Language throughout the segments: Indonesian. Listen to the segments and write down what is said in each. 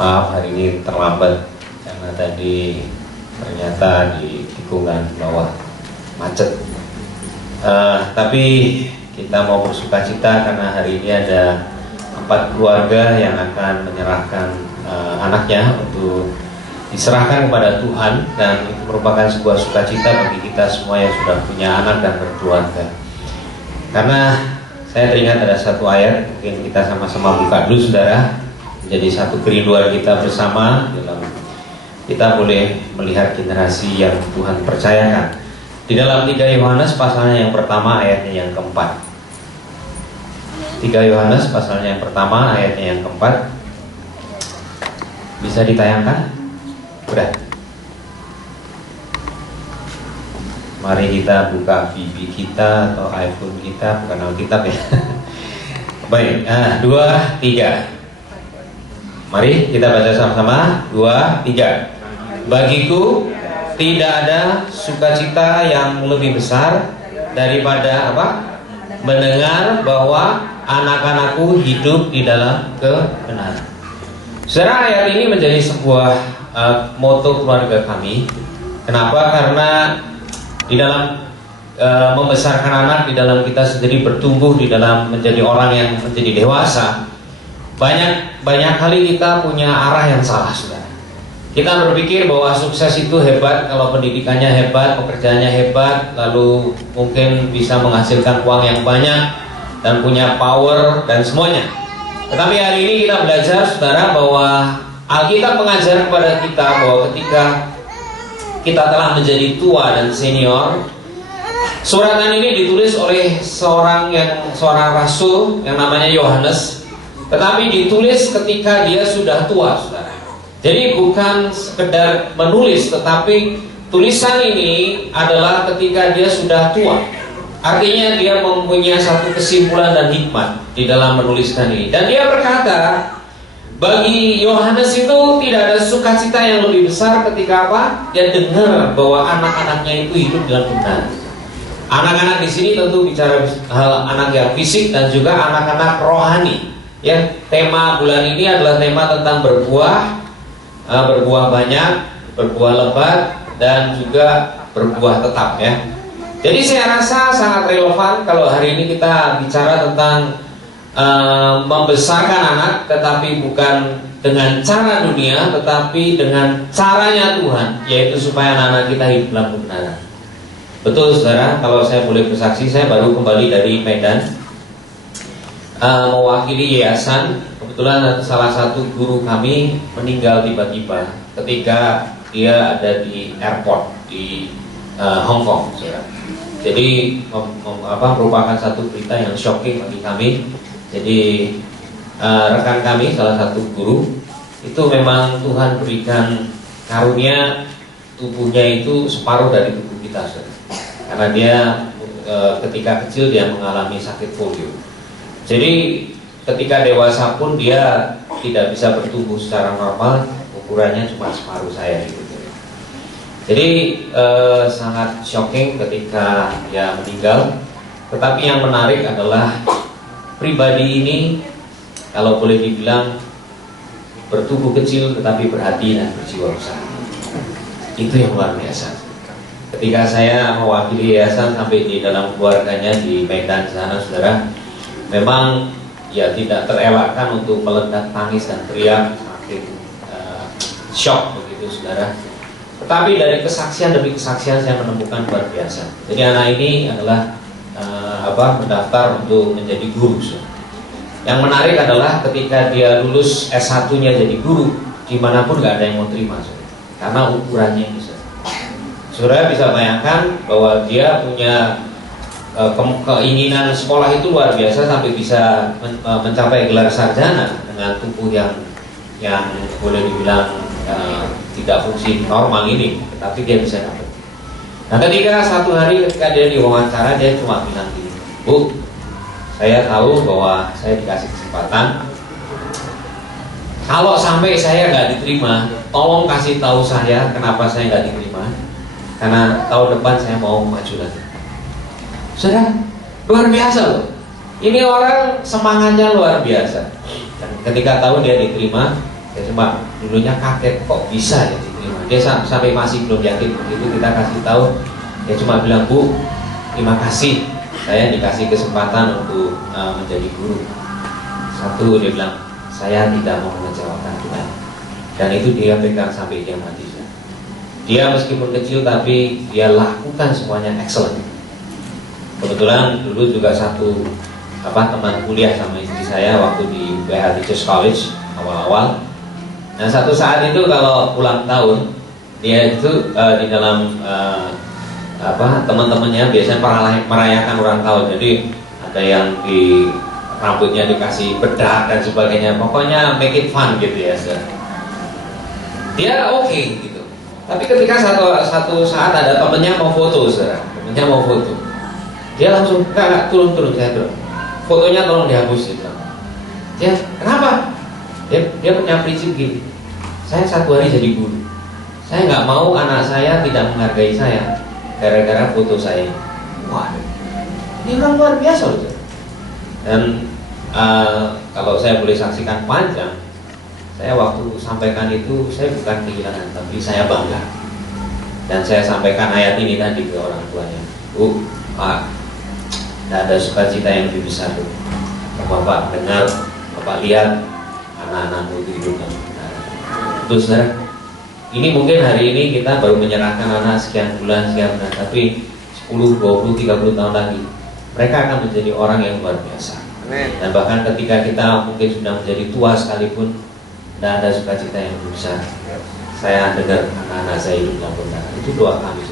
Maaf hari ini terlambat karena tadi ternyata di tikungan bawah macet. Tapi kita mau bersuka cita karena hari ini ada 4 keluarga yang akan menyerahkan anaknya untuk diserahkan kepada Tuhan, dan itu merupakan sebuah sukacita bagi kita semua yang sudah punya anak dan berkeluarga. Karena saya teringat ada satu ayat, mungkin kita sama-sama buka dulu saudara, menjadi satu kerinduan kita bersama dalam kita boleh melihat generasi yang Tuhan percayakan. Di dalam 3 Yohanes pasalnya yang pertama ayatnya yang keempat. 3 Yohanes pasalnya yang pertama ayatnya yang keempat. Bisa ditayangkan? Udah. Mari kita buka BB kita atau iPhone kita, bukan Alkitab ya. Baik, 2, 3. Mari kita baca sama-sama. 2, 3. Bagiku tidak ada sukacita yang lebih besar daripada apa? Mendengar bahwa anak-anakku hidup di dalam kebenaran. Saudara, ayat ini menjadi sebuah moto keluarga kami. Kenapa? Karena di dalam membesarkan anak, di dalam kita sendiri bertumbuh, di dalam menjadi orang yang menjadi dewasa, banyak kali kita punya arah yang salah, saudara. Kita berpikir bahwa sukses itu hebat kalau pendidikannya hebat, pekerjaannya hebat, lalu mungkin bisa menghasilkan uang yang banyak dan punya power dan semuanya. Tetapi hari ini kita belajar, saudara, bahwa Alkitab mengajar kepada kita bahwa ketika kita telah menjadi tua dan senior, suratan ini ditulis oleh seorang rasul yang namanya Yohanes, tetapi ditulis ketika dia sudah tua, saudara. Jadi bukan sekedar menulis, tetapi tulisan ini adalah ketika dia sudah tua. Artinya dia mempunyai satu kesimpulan dan hikmat di dalam menuliskan ini. Dan dia berkata, bagi Yohanes itu tidak ada sukacita yang lebih besar ketika apa? Dia dengar bahwa anak-anaknya itu hidup dalam kebenaran. Anak-anak di sini tentu bicara hal anak yang fisik dan juga anak-anak rohani. Ya, tema bulan ini adalah tema tentang berbuah banyak, berbuah lebat, dan juga berbuah tetap ya. Jadi saya rasa sangat relevan kalau hari ini kita bicara tentang membesarkan anak, tetapi bukan dengan cara dunia, tetapi dengan caranya Tuhan, yaitu supaya anak-anak kita hidup dalam kebenaran. Betul saudara, kalau saya boleh bersaksi, saya baru kembali dari Medan, mewakili yayasan. Kebetulan salah satu guru kami meninggal tiba-tiba ketika dia ada di airport di Hong Kong, saudara. Jadi merupakan satu berita yang shocking bagi kami. Jadi rekan kami, salah satu guru, itu memang Tuhan berikan karunia tubuhnya itu separuh dari tubuh kita, saudara. Karena dia ketika kecil dia mengalami sakit polio. Jadi ketika dewasa pun dia tidak bisa bertumbuh secara normal, ukurannya cuma separuh saya gitu. Jadi sangat shocking ketika dia meninggal. Tetapi yang menarik adalah pribadi ini, kalau boleh dibilang, bertubuh kecil tetapi berhati dan berjiwa besar. Itu yang luar biasa. Ketika saya mewakili yayasan sampai di dalam keluarganya di Medan sana, saudara, memang ya tidak terelakkan untuk meledak tangis dan teriak, makin shock begitu, saudara. Tetapi dari kesaksian demi kesaksian saya menemukan luar biasa. Jadi anak ini adalah mendaftar untuk menjadi guru. Yang menarik adalah ketika dia lulus S1-nya jadi guru, dimanapun gak ada yang mau terima, karena ukurannya ini. Saudara bisa bayangkan bahwa dia punya keinginan sekolah itu luar biasa sampai bisa mencapai gelar sarjana dengan tubuh yang boleh dibilang tidak fungsi normal ini, tapi dia bisa dapat. Nah, ketika satu hari ketika dia diwawancara, dia cuma bilang gini, Bu, saya tahu bahwa saya dikasih kesempatan. Kalau sampai saya nggak diterima, tolong kasih tahu saya kenapa saya nggak diterima. Karena tahun depan saya mau maju lagi. Saudara, luar biasa loh. Ini orang semangatnya luar biasa. Dan ketika tahu dia diterima, Dia cuma dulunya kaget kok bisa ya diterima. Dia sampai masih belum yakin. Begitu kita kasih tahu, dia cuma bilang, Bu, terima kasih saya dikasih kesempatan untuk menjadi guru. Satu, dia bilang, saya tidak mau mengecewakan Tuhan. Dan itu dia pegang sampai dia mati. Dia meskipun kecil tapi dia lakukan semuanya excellent. Kebetulan dulu juga satu teman kuliah sama istri saya waktu di UPH Teachers College awal-awal. Nah, satu saat itu kalau ulang tahun, dia itu di dalam teman-temannya biasanya merayakan ulang tahun. Jadi ada yang di rambutnya dikasih bedak dan sebagainya. Pokoknya make it fun gitu ya. Dia oke gitu. Tapi ketika satu saat ada temennya mau foto, temennya mau foto, dia langsung turun saya turun. Fotonya tolong dihapus gitu. Dia kenapa? Dia punya prinsip gini. Saya satu hari jadi guru. Saya nggak mau anak saya tidak menghargai saya gara-gara foto saya. Wah, ini orang luar biasa loh. Dan kalau saya boleh saksikan panjang, saya waktu sampaikan itu saya bukan kehilangan, tapi saya bangga. Dan saya sampaikan ayat ini tadi ke orang tuanya. Bu, Pak, tidak ada sukacita yang lebih besar. Bapak dengar, Bapak lihat anak-anakmu itu hidup dalam kebenaran. Terus ini mungkin hari ini kita baru menyerahkan anak sekian bulan, tapi 10, 20, 30 tahun lagi mereka akan menjadi orang yang luar biasa. Dan bahkan ketika kita mungkin sudah menjadi tua sekalipun, tidak ada sukacita yang lebih besar. Saya dengar anak-anak saya hidup dalam kebenaran. Itu doa kami.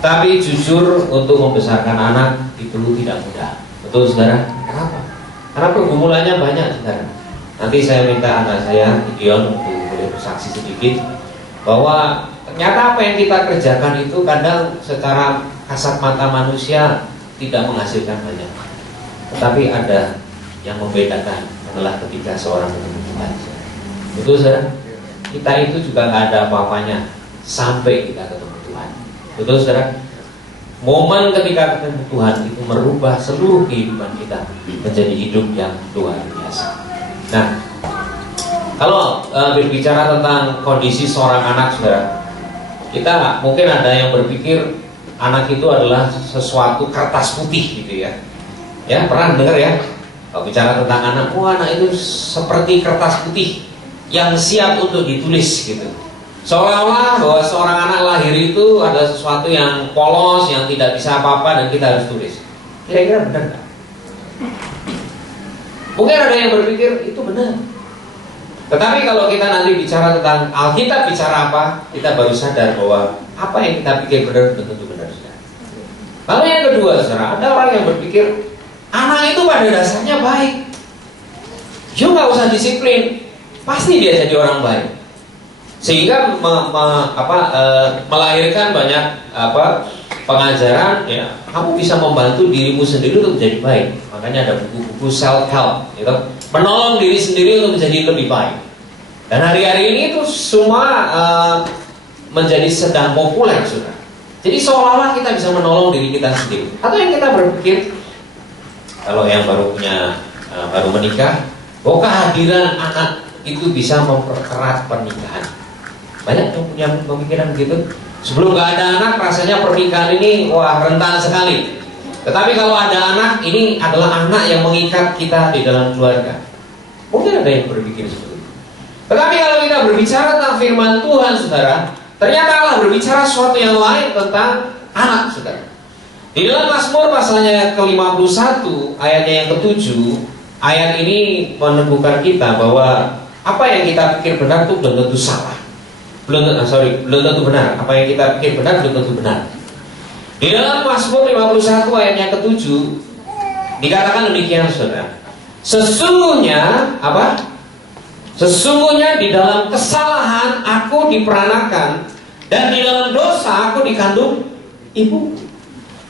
Tapi jujur, untuk membesarkan anak itu tidak mudah. Betul saudara? Kenapa? Karena pergumulannya banyak saudara. Nanti saya minta anak saya Gideon untuk boleh bersaksi sedikit bahwa ternyata apa yang kita kerjakan itu kadang secara kasat mata manusia tidak menghasilkan banyak. Tetapi ada yang membedakan adalah ketika seorang ketemu Tuhan. Betul saudara? Kita itu juga nggak ada apa-apanya sampai kita ketemu Tuhan. Betul saudara? Momen ketika ketemu Tuhan itu merubah seluruh kehidupan kita menjadi hidup yang luar biasa. Nah, kalau berbicara tentang kondisi seorang anak saudara, kita mungkin ada yang berpikir anak itu adalah sesuatu kertas putih gitu ya. Ya, pernah dengar ya? Kalau bicara tentang anak, anak itu seperti kertas putih yang siap untuk ditulis gitu. Seolah-olah bahwa seorang anak lahir itu ada sesuatu yang polos, yang tidak bisa apa-apa dan kita harus tulis. Kira-kira benar nggak? Mungkin ada yang berpikir itu benar. Tetapi kalau kita nanti bicara tentang Alkitab bicara apa, kita baru sadar bahwa apa yang kita pikir benar belum tentu benar. Lalu yang kedua, saudara, ada orang yang berpikir anak itu pada dasarnya baik. You nggak usah disiplin, pasti dia jadi orang baik. Sehingga melahirkan banyak pengajaran ya, kamu bisa membantu dirimu sendiri untuk menjadi baik. Makanya ada buku-buku self help gitu, menolong diri sendiri untuk menjadi lebih baik. Dan hari-hari ini itu semua menjadi sedang populer sudah. Jadi seolah-olah kita bisa menolong diri kita sendiri. Atau yang kita berpikir, kalau yang baru menikah, bahwa kehadiran anak itu bisa mempererat pernikahan. Banyak yang punya pemikiran begitu. Sebelum gak ada anak, rasanya pernikahan ini rentan sekali. Tetapi kalau ada anak, ini adalah anak yang mengikat kita di dalam keluarga. Mungkin ada yang berpikir seperti itu. Tetapi kalau kita berbicara tentang firman Tuhan, saudara, ternyata Allah berbicara sesuatu yang lain tentang anak, saudara. Di dalam Mazmur pasalnya ke-51, ayatnya yang ke-7, ayat ini meneguhkan kita bahwa apa yang kita pikir benar itu belum tentu salah. Belum tentu benar. Apa yang kita pikir benar belum tentu benar. Di dalam Mazmur 51 ayat yang ke-7 dikatakan demikian, saudara. Sesungguhnya apa? Sesungguhnya di dalam kesalahan aku diperanakan, dan di dalam dosa aku dikandung ibu.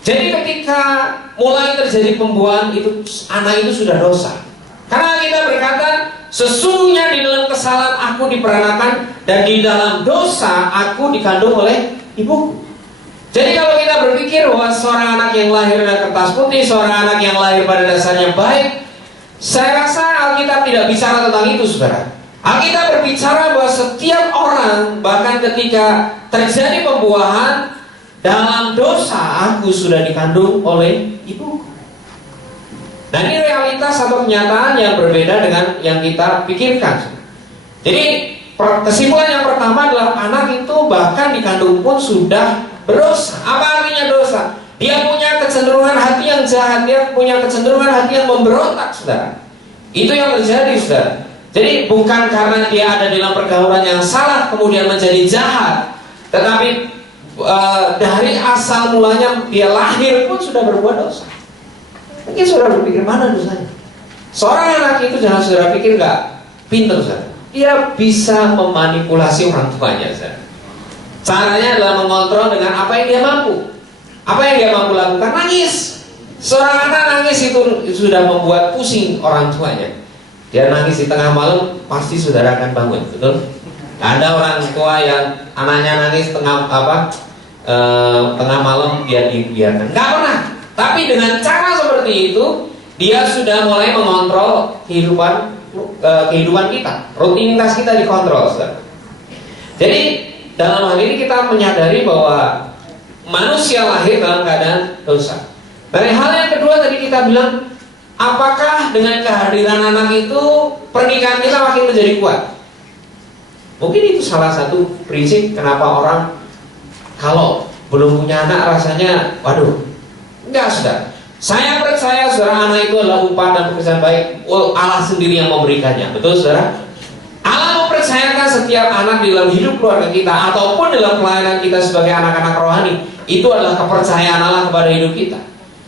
Jadi ketika mulai terjadi pembuahan itu, anak itu sudah dosa. Karena kita berkata, sesungguhnya di dalam kesalahan aku diperanakan, dan di dalam dosa aku dikandung oleh ibuku. Jadi kalau kita berpikir bahwa seorang anak yang lahir dari kertas putih, seorang anak yang lahir pada dasarnya baik, saya rasa Alkitab tidak bicara tentang itu, saudara. Alkitab berbicara bahwa setiap orang, bahkan ketika terjadi pembuahan dalam dosa, aku sudah dikandung oleh ibuku. Nah, ini realitas atau kenyataan yang berbeda dengan yang kita pikirkan. Jadi kesimpulan yang pertama adalah anak itu bahkan dikandung pun sudah berdosa. Apa artinya dosa? Dia punya kecenderungan hati yang jahat, dia punya kecenderungan hati yang memberontak, saudara. Itu yang terjadi, saudara. Jadi bukan karena dia ada dalam pergaulan yang salah kemudian menjadi jahat, tetapi dari asal mulanya dia lahir pun sudah berbuat dosa. Mungkin saudara berpikir, mana dosanya? Seorang anak itu jangan saudara pikir nggak pintar, saudara. Dia bisa memanipulasi orang tuanya, saudara. Caranya adalah mengontrol dengan apa yang dia mampu. Apa yang dia mampu lakukan? Nangis. Seorang anak nangis itu sudah membuat pusing orang tuanya. Dia nangis di tengah malam, pasti saudara akan bangun, betul? Ada orang tua yang anaknya nangis tengah malam dia dibiarkan. Nggak pernah. Tapi dengan cara seperti itu, dia sudah mulai mengontrol kehidupan kita, rutinitas kita dikontrol, saudara. Jadi dalam hal ini kita menyadari bahwa manusia lahir dalam keadaan dosa. Dari hal yang kedua tadi kita bilang, apakah dengan kehadiran anak itu pernikahan kita makin menjadi kuat? Mungkin itu salah satu prinsip kenapa orang kalau belum punya anak rasanya, waduh, enggak, saudara. Saya percaya saudara, anak itu adalah upah dan pekerjaan baik Allah sendiri yang memberikannya. Betul, saudara? Allah mempercayakan setiap anak di dalam hidup keluarga kita ataupun dalam pelayanan kita sebagai anak-anak rohani. Itu adalah kepercayaan Allah kepada hidup kita.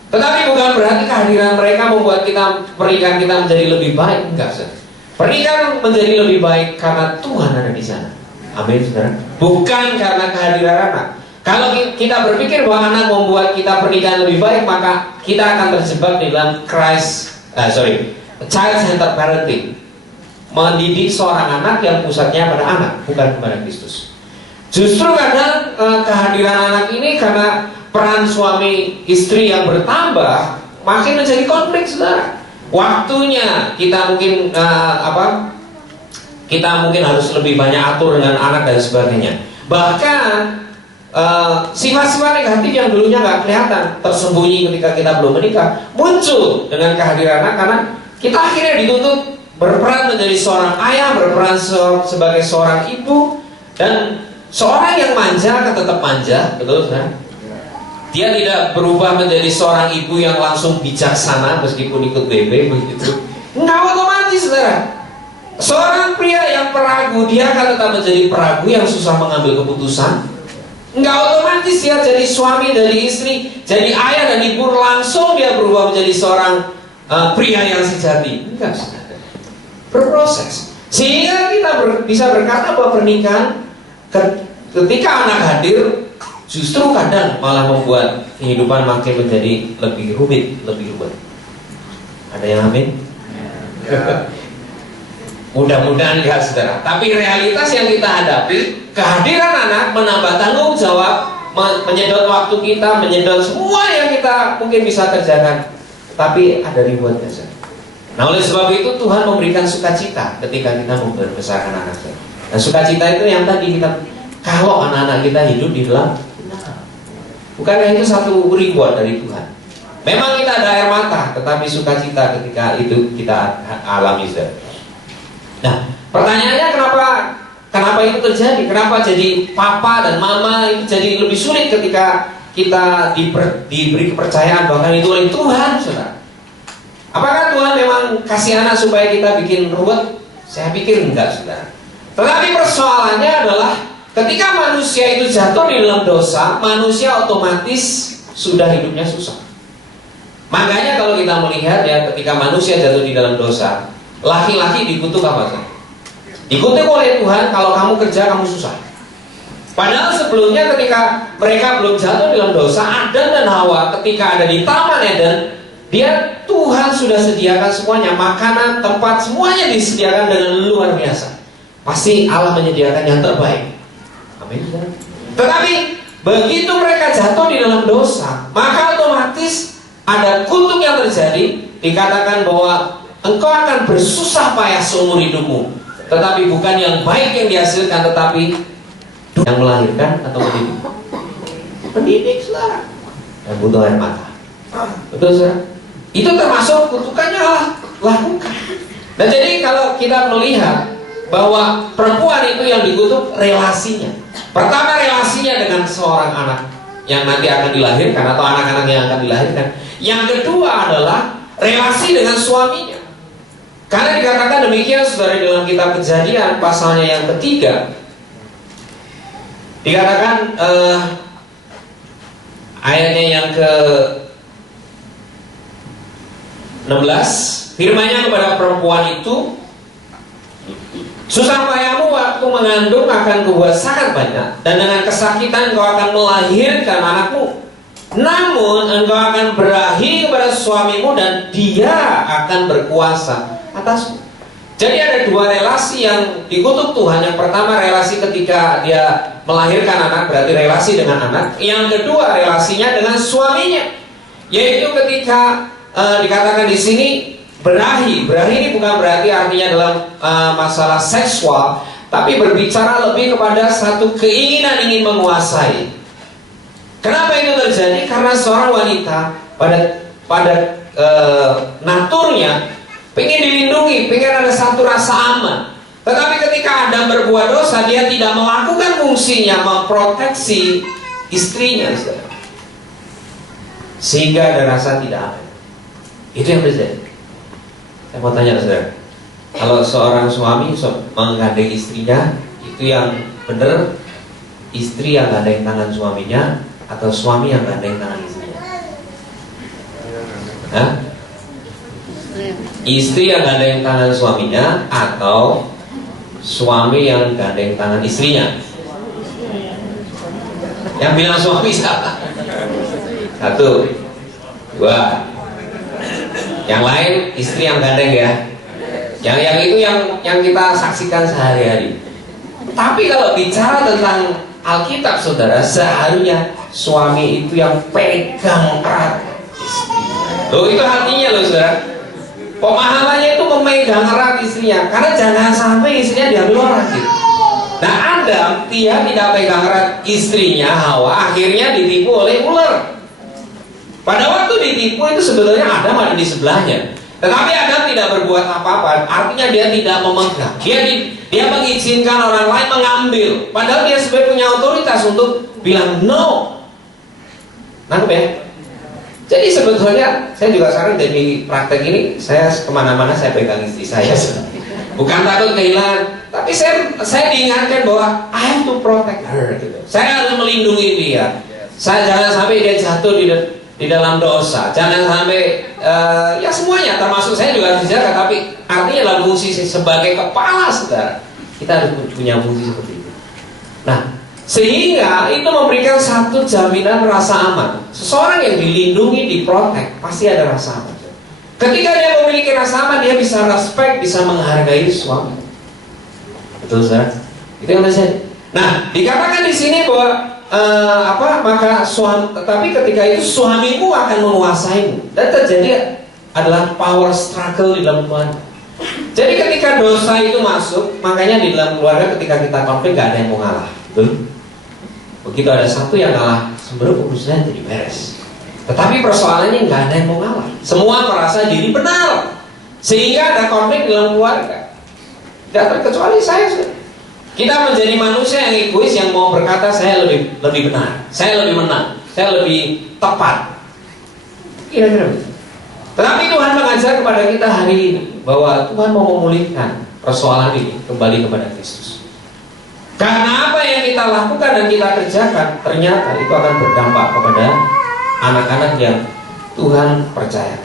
Tetapi bukan berarti kehadiran mereka membuat pernikahan kita menjadi lebih baik. Enggak, saudara. Pernikahan menjadi lebih baik karena Tuhan ada di sana. Amin, saudara. Bukan karena kehadiran anak. Kalau kita berpikir bahwa anak membuat kita pernikahan lebih baik, maka kita akan terjebak di dalam child-centered parenting. Mendidik seorang anak yang pusatnya pada anak, bukan kepada Kristus. Justru kadang kehadiran anak ini karena peran suami istri yang bertambah, makin menjadi konflik, saudara. Waktunya kita mungkin kita mungkin harus lebih banyak atur dengan anak dan sebagainya. Bahkan sifat-sifat negatif yang dulunya nggak kelihatan, tersembunyi ketika kita belum menikah, muncul dengan kehadiran anak karena kita akhirnya dituntut berperan menjadi seorang ayah, berperan sebagai seorang ibu, dan seorang yang manja akan tetap manja, betul kan? Dia tidak berubah menjadi seorang ibu yang langsung bijaksana meskipun ikut BB begitu. Nggak otomatis, saudara. Seorang pria yang peragu, dia akan tetap menjadi peragu yang susah mengambil keputusan. Nggak otomatis dia jadi suami, jadi istri, jadi ayah dan ibu langsung dia berubah menjadi seorang pria yang sejati. Enggak, saudara. Berproses. Sehingga kita bisa berkata bahwa pernikahan ketika anak hadir justru kadang malah membuat kehidupan makin menjadi lebih rumit, lebih ruwet. Ada yang amin? Ya. Mudah-mudahan ya, saudara. Tapi realitas yang kita hadapi, kehadiran anak menambah tanggung jawab, menyedot waktu kita, menyedot semua yang kita mungkin bisa kerjakan. Tapi ada ribuan saudara. Nah, oleh sebab itu Tuhan memberikan sukacita ketika kita membesarkan anak kita. Dan sukacita itu yang tadi kita, kalau anak-anak kita hidup di dalam benar. Bukankah itu satu reward dari Tuhan? Memang kita ada air mata, tetapi sukacita ketika itu kita alami, saudara. Nah, pertanyaannya kenapa itu terjadi? Kenapa jadi papa dan mama itu jadi lebih sulit ketika kita diberi kepercayaan bahkan itu oleh Tuhan, saudara? Apakah Tuhan memang kasih anak supaya kita bikin ruwet? Saya pikir enggak, saudara. Tetapi persoalannya adalah ketika manusia itu jatuh di dalam dosa, manusia otomatis sudah hidupnya susah. Makanya kalau kita melihat ya, ketika manusia jatuh di dalam dosa, laki-laki dikutuk apa sih? Dikutuk oleh Tuhan, kalau kamu kerja kamu susah. Padahal sebelumnya ketika mereka belum jatuh dalam dosa, Adam dan Hawa ketika ada di Taman Eden, Tuhan sudah sediakan semuanya, makanan, tempat, semuanya disediakan dengan luar biasa. Pasti Allah menyediakan yang terbaik. Amin. Tetapi begitu mereka jatuh di dalam dosa, maka otomatis ada kutuk yang terjadi. Dikatakan bahwa engkau akan bersusah payah seumur hidupmu. tetapi bukan yang baik yang dihasilkan, tetapi yang melahirkan atau mendidik. Pendidik, saudara, yang butuh air mata. Betul, saudara? Itu termasuk kutukannya Allah lakukan. Nah, jadi kalau kita melihat bahwa perempuan itu yang dikutuk relasinya. Pertama, relasinya dengan seorang anak yang nanti akan dilahirkan atau anak-anak yang akan dilahirkan. Yang kedua adalah relasi dengan suaminya. Karena dikatakan demikian, saudara, dalam kitab Kejadian pasalnya yang ketiga, dikatakan ayatnya yang ke 16, firman-Nya kepada perempuan itu, susah payahmu waktu mengandung akan kubuat sangat banyak, dan dengan kesakitan engkau akan melahirkan anakmu. Namun engkau akan berahi kepada suamimu dan dia akan berkuasa atasmu. Jadi ada dua relasi yang dikutuk Tuhan. Yang pertama, relasi ketika dia melahirkan anak, berarti relasi dengan anak. Yang kedua, relasinya dengan suaminya, yaitu ketika dikatakan di sini berahi. Berahi ini bukan berarti artinya dalam masalah seksual, tapi berbicara lebih kepada satu keinginan ingin menguasai. Kenapa itu terjadi? Karena seorang wanita pada naturnya pengen dilindungi, pengen ada satu rasa aman. Tetapi ketika Adam berbuat dosa, dia tidak melakukan fungsinya memproteksi istrinya, sehingga ada rasa tidak aman. Itu yang terjadi. Saya mau tanya, saudara, kalau seorang suami menggandeng istrinya, itu yang benar istri yang gandeng tangan suaminya atau suami yang gandeng tangan istrinya? Hah? Istri yang gandeng tangan suaminya atau suami yang gandeng tangan istrinya? Yang bilang suami siapa? 1, 2. Yang lain istri yang gandeng ya. Yang itu yang kita saksikan sehari-hari. Tapi kalau bicara tentang Alkitab, saudara, seharusnya suami itu yang pegang erat istrinya. Loh, itu artinya loh, saudara, pemahamannya itu memegang erat istrinya. Karena jangan sampai istrinya diambil orang gitu. Nah, Adam dia tidak pegang erat istrinya Hawa, akhirnya ditipu oleh ular. Pada waktu ditipu itu sebetulnya Adam ada di sebelahnya, tetapi Adam tidak berbuat apa-apa. Artinya dia tidak memegang. Dia mengizinkan orang lain mengambil, padahal dia sebenarnya punya otoritas untuk bilang no. Nangkep ya? Jadi sebetulnya saya juga sering dari praktek ini, saya kemana-mana saya pegang istri saya. Bukan takut kehilangan, tapi saya diingatkan bahwa I have to protect her gitu. Saya harus melindungi dia. Saya jangan sampai dia jatuh di dalam dosa. Jangan sampai ya semuanya, termasuk saya juga harus dijaga. Tapi artinya dalam fungsi sebagai kepala, saudara, kita harus punya fungsi seperti itu. Nah, sehingga itu memberikan satu jaminan rasa aman. Seseorang yang dilindungi, diprotek, pasti ada rasa aman. Ketika dia memiliki rasa aman, dia bisa respect, bisa menghargai suami. Betul, saudara? Itu yang terjadi. Nah, dikatakan di sini bahwa maka suami, tetapi ketika itu suamimu akan menguasaimu, dan terjadi adalah power struggle di dalam keluarga. Jadi ketika dosa itu masuk, makanya di dalam keluarga ketika kita konflik gak ada yang mau ngalah, betul? Begitu ada satu yang ngalah, sebenarnya urusannya jadi beres. Tetapi persoalannya gak ada yang mau ngalah, semua merasa diri benar, sehingga ada konflik di dalam keluarga. Tidak terkecuali saya. Kita menjadi manusia yang egois, yang mau berkata saya lebih benar, saya lebih menang, saya lebih tepat. Kira-kira begitu. Tetapi Tuhan mengajar kepada kita hari ini bahwa Tuhan mau memulihkan persoalan ini kembali kepada Kristus. Karena apa yang kita lakukan dan kita kerjakan, ternyata itu akan berdampak kepada anak-anak yang Tuhan percaya.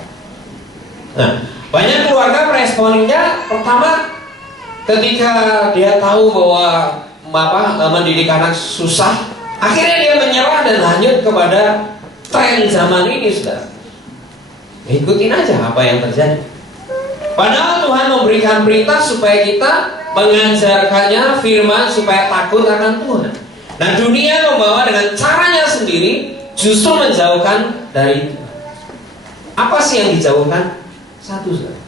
Nah, banyak keluarga meresponnya pertama, ketika dia tahu bahwa mendidik anak susah, akhirnya dia menyerah dan hanyut kepada tren zaman ini, saudara. Ikutin aja apa yang terjadi. Padahal Tuhan memberikan perintah supaya kita mengajarkannya firman supaya takut akan Tuhan. Nah, dunia membawa dengan caranya sendiri justru menjauhkan dari Tuhan. Apa sih yang dijauhkan? Satu, saudara,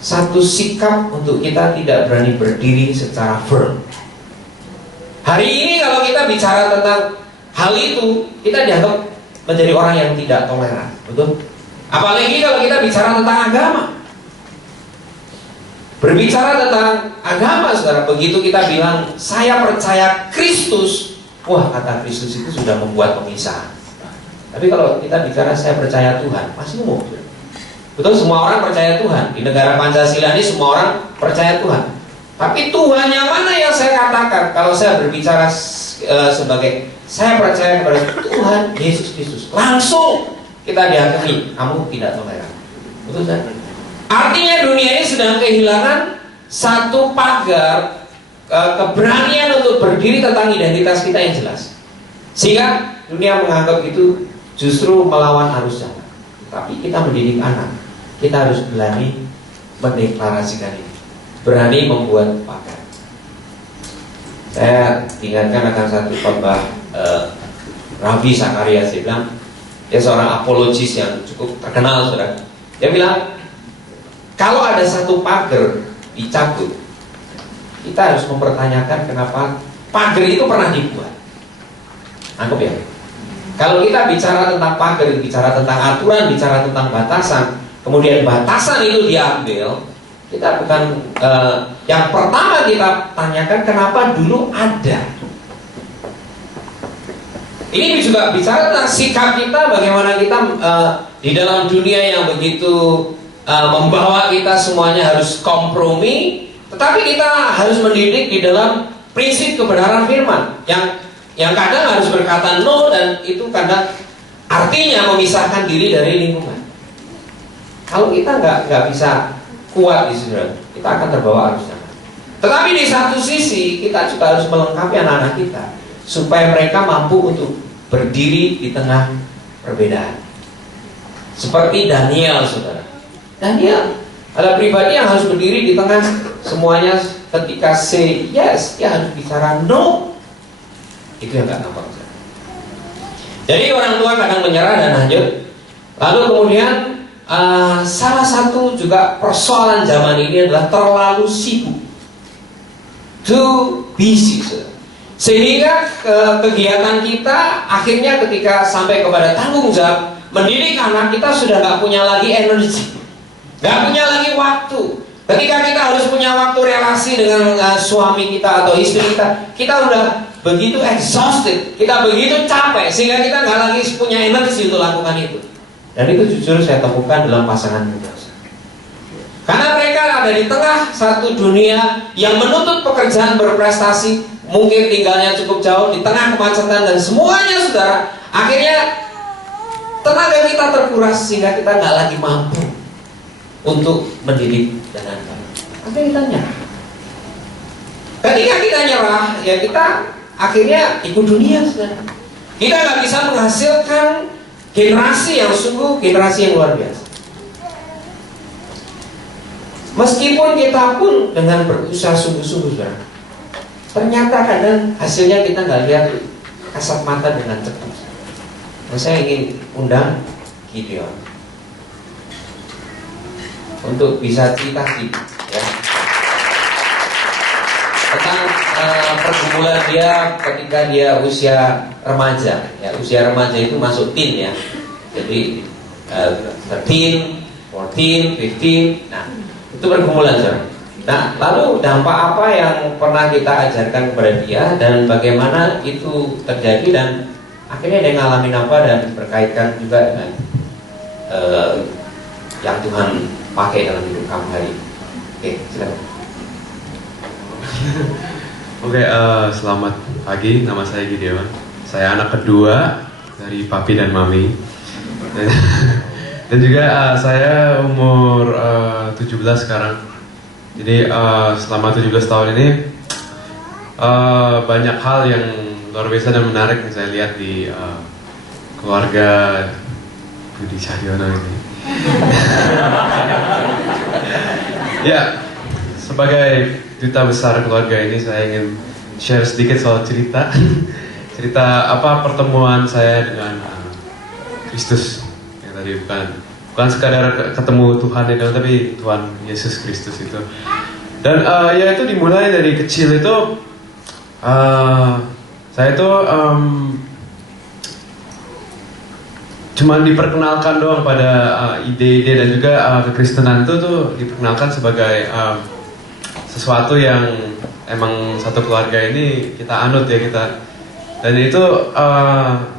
satu sikap untuk kita tidak berani berdiri secara firm. Hari ini kalau kita bicara tentang hal itu, kita dianggap menjadi orang yang tidak toleran, betul? Apalagi kalau kita bicara tentang agama. Berbicara tentang agama, saudara, begitu kita bilang saya percaya Kristus, wah, kata Kristus itu sudah membuat pemisahan. Tapi kalau kita bicara saya percaya Tuhan, masih umum. Betul, semua orang percaya Tuhan. Di negara Pancasila ini semua orang percaya Tuhan. Tapi Tuhan yang mana yang saya katakan? Kalau saya berbicara sebagai saya percaya kepada Tuhan Yesus Kristus, langsung kita dihakimi, kamu tidak toleran. Betul kan? Artinya dunia ini sedang kehilangan satu pagar keberanian untuk berdiri tentang identitas kita yang jelas. Sehingga dunia menganggap itu justru melawan arus zaman. Tapi kita mendidik anak, kita harus berani mendeklarasikan ini, berani membuat pagar. Saya ingatkan akan satu khotbah Ravi Zacharias. Dia bilang, dia seorang apologis yang cukup terkenal, saudara. Dia bilang, kalau ada satu pagar dicabut, kita harus mempertanyakan kenapa pagar itu pernah dibuat. Anggap ya. Kalau kita bicara tentang pagar, bicara tentang aturan, bicara tentang batasan, kemudian batasan itu diambil, kita bukan yang pertama kita tanyakan kenapa dulu ada. Ini juga bicara tentang sikap kita, bagaimana kita di dalam dunia yang begitu membawa kita semuanya harus kompromi, tetapi kita harus mendidik di dalam prinsip kebenaran firman yang kadang harus berkata no, dan itu kadang artinya memisahkan diri dari lingkungan. Kalau kita nggak bisa kuat di sini, kita akan terbawa arus zaman. Tetapi di satu sisi kita juga harus melengkapi anak-anak kita supaya mereka mampu untuk berdiri di tengah perbedaan. Seperti Daniel, saudara. Daniel adalah pribadi yang harus berdiri di tengah semuanya. Ketika say yes, dia harus bicara no. Itu yang gak gampang. Jadi orang tua kadang menyerah dan lanjut. Lalu kemudian salah satu juga persoalan zaman ini adalah terlalu sibuk, too busy, sehingga kegiatan kita akhirnya ketika sampai kepada tanggung jawab mendidik anak, kita sudah gak punya lagi energi, gak punya lagi waktu. Ketika kita harus punya waktu relasi dengan suami kita atau istri kita, kita udah begitu exhausted, kita begitu capek, sehingga kita nggak lagi punya energi untuk lakukan itu. Dan itu jujur saya temukan dalam pasangan muda. Karena mereka ada di tengah satu dunia yang menuntut pekerjaan berprestasi, mungkin tinggalnya cukup jauh di tengah kemacetan dan semuanya, saudara. Akhirnya tenaga kita terkuras sehingga kita nggak lagi mampu untuk mendidik dengan baik. Akhirnya kita nyerah. Ketika kita nyerah, ya kita akhirnya ikut dunia, saudara. Kita nggak bisa menghasilkan generasi yang sungguh, generasi yang luar biasa. Meskipun kita pun dengan berusaha sungguh-sungguh, saudara, ternyata kadang hasilnya kita nggak lihat kasat mata dengan cepat. Nah, saya ingin undang Gideon untuk bisa cerita sedikit, ya, tentang pergumulan dia ketika dia usia remaja. Ya, usia remaja itu masuk teen, ya. Jadi 13, 14, 15. Nah, itu pergumulan, saudara. Nah, lalu dampak apa yang pernah kita ajarkan kepada dia dan bagaimana itu terjadi dan akhirnya dia ngalamin apa, dan berkaitkan juga dengan yang Tuhan pakai dalam hidup kamu hari ini. Oke, silakan. Oke, selamat pagi. Nama saya Gideon. Saya anak kedua dari papi dan mami. Dan juga saya umur 17 sekarang. Jadi selama 17 tahun ini banyak hal yang luar biasa dan menarik yang saya lihat di keluarga Budi Cahyono ini. Ya, sebagai duta besar keluarga ini, saya ingin share sedikit soal cerita apa pertemuan saya dengan Kristus. Yang tadi bukan bukan sekadar ketemu Tuhan itu, tapi Tuhan Yesus Kristus itu. Dan ya itu dimulai dari kecil itu, saya itu cuman diperkenalkan doang pada ide-ide, dan juga kekristenan itu tuh diperkenalkan sebagai sesuatu yang emang satu keluarga ini kita anut ya kita. Dan itu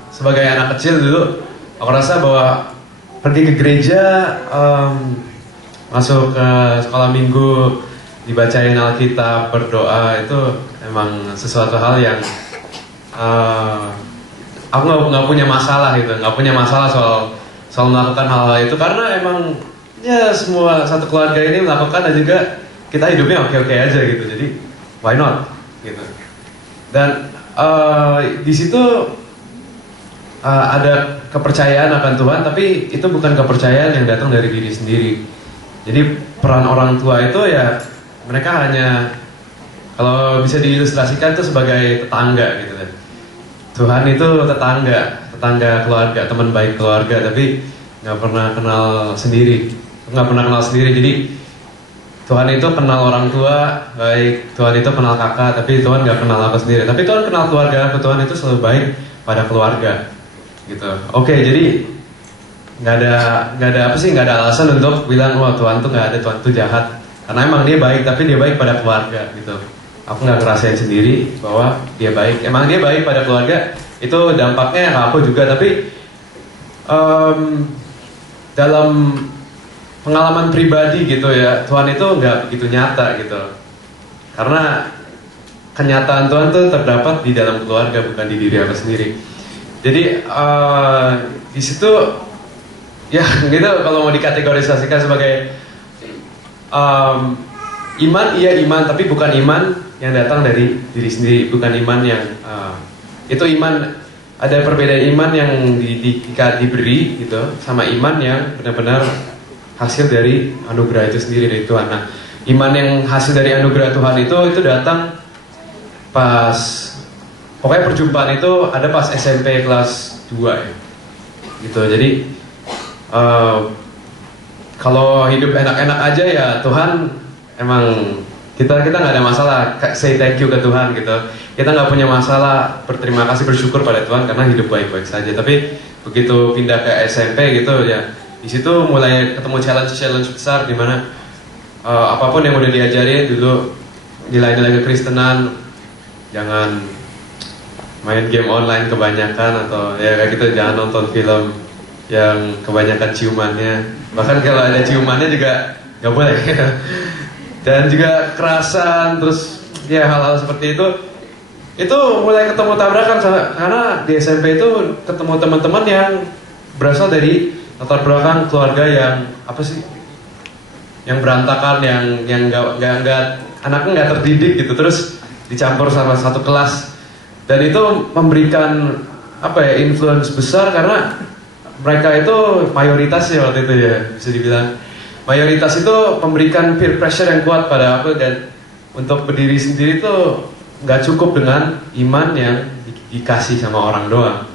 sebagai anak kecil dulu aku rasa bahwa pergi ke gereja, masuk ke sekolah minggu, dibacain Alkitab, berdoa, itu emang sesuatu hal yang aku nggak punya masalah gitu, nggak punya masalah soal melakukan hal-hal itu, karena emang ya semua satu keluarga ini melakukan, dan juga kita hidupnya oke-oke aja gitu, jadi why not gitu. Dan di situ ada kepercayaan akan Tuhan, tapi itu bukan kepercayaan yang datang dari diri sendiri. Jadi peran orang tua itu ya mereka hanya, kalau bisa diilustrasikan itu sebagai tetangga gitu kan. Tuhan itu tetangga keluarga, teman baik keluarga, tapi nggak pernah kenal sendiri. Jadi Tuhan itu kenal orang tua baik, Tuhan itu kenal kakak, tapi Tuhan nggak kenal aku sendiri. Tapi Tuhan kenal keluarga aku, Tuhan itu selalu baik pada keluarga, gitu. Oke, jadi nggak ada alasan untuk bilang wah Tuhan tuh nggak ada, Tuhan tuh jahat. Karena emang dia baik, tapi dia baik pada keluarga, gitu. Aku nggak ngerasain sendiri bahwa dia baik. Emang dia baik pada keluarga, itu dampaknya ke aku juga. Tapi dalam pengalaman pribadi gitu ya, Tuhan itu nggak begitu nyata gitu. Karena kenyataan Tuhan tuh terdapat di dalam keluarga, bukan di diri aku sendiri. Jadi di situ ya gitu, kalau mau dikategorisasikan sebagai iman, iya iman, tapi bukan iman yang datang dari diri sendiri, bukan iman yang itu iman, ada perbedaan iman yang diberi gitu, sama iman yang benar-benar hasil dari anugerah itu sendiri dari Tuhan. Nah, iman yang hasil dari anugerah Tuhan itu datang pas, pokoknya perjumpaan itu ada pas SMP kelas 2 ya, gitu. Jadi kalau hidup enak-enak aja ya Tuhan, emang kita nggak ada masalah say thank you ke Tuhan gitu. Kita nggak punya masalah berterima kasih, bersyukur pada Tuhan karena hidup baik-baik saja. Tapi begitu pindah ke SMP gitu ya, di situ mulai ketemu challenge besar, di mana apapun yang udah diajarin dulu, nilai-nilai kekristenan, jangan main game online kebanyakan, atau ya kayak gitu, jangan nonton film yang kebanyakan ciumannya, bahkan kalau ada ciumannya juga nggak boleh. Dan juga kerasan, terus ya hal-hal seperti itu mulai ketemu tabrakan, karena di SMP itu ketemu teman-teman yang berasal dari latar belakang keluarga yang apa sih, yang berantakan, yang nggak anaknya nggak terdidik gitu, terus dicampur sama satu kelas, dan itu memberikan apa ya, influence besar, karena mereka itu mayoritas ya waktu itu ya, bisa dibilang mayoritas itu memberikan peer pressure yang kuat pada aku, dan untuk berdiri sendiri itu nggak cukup dengan iman yang dikasih sama orang doang.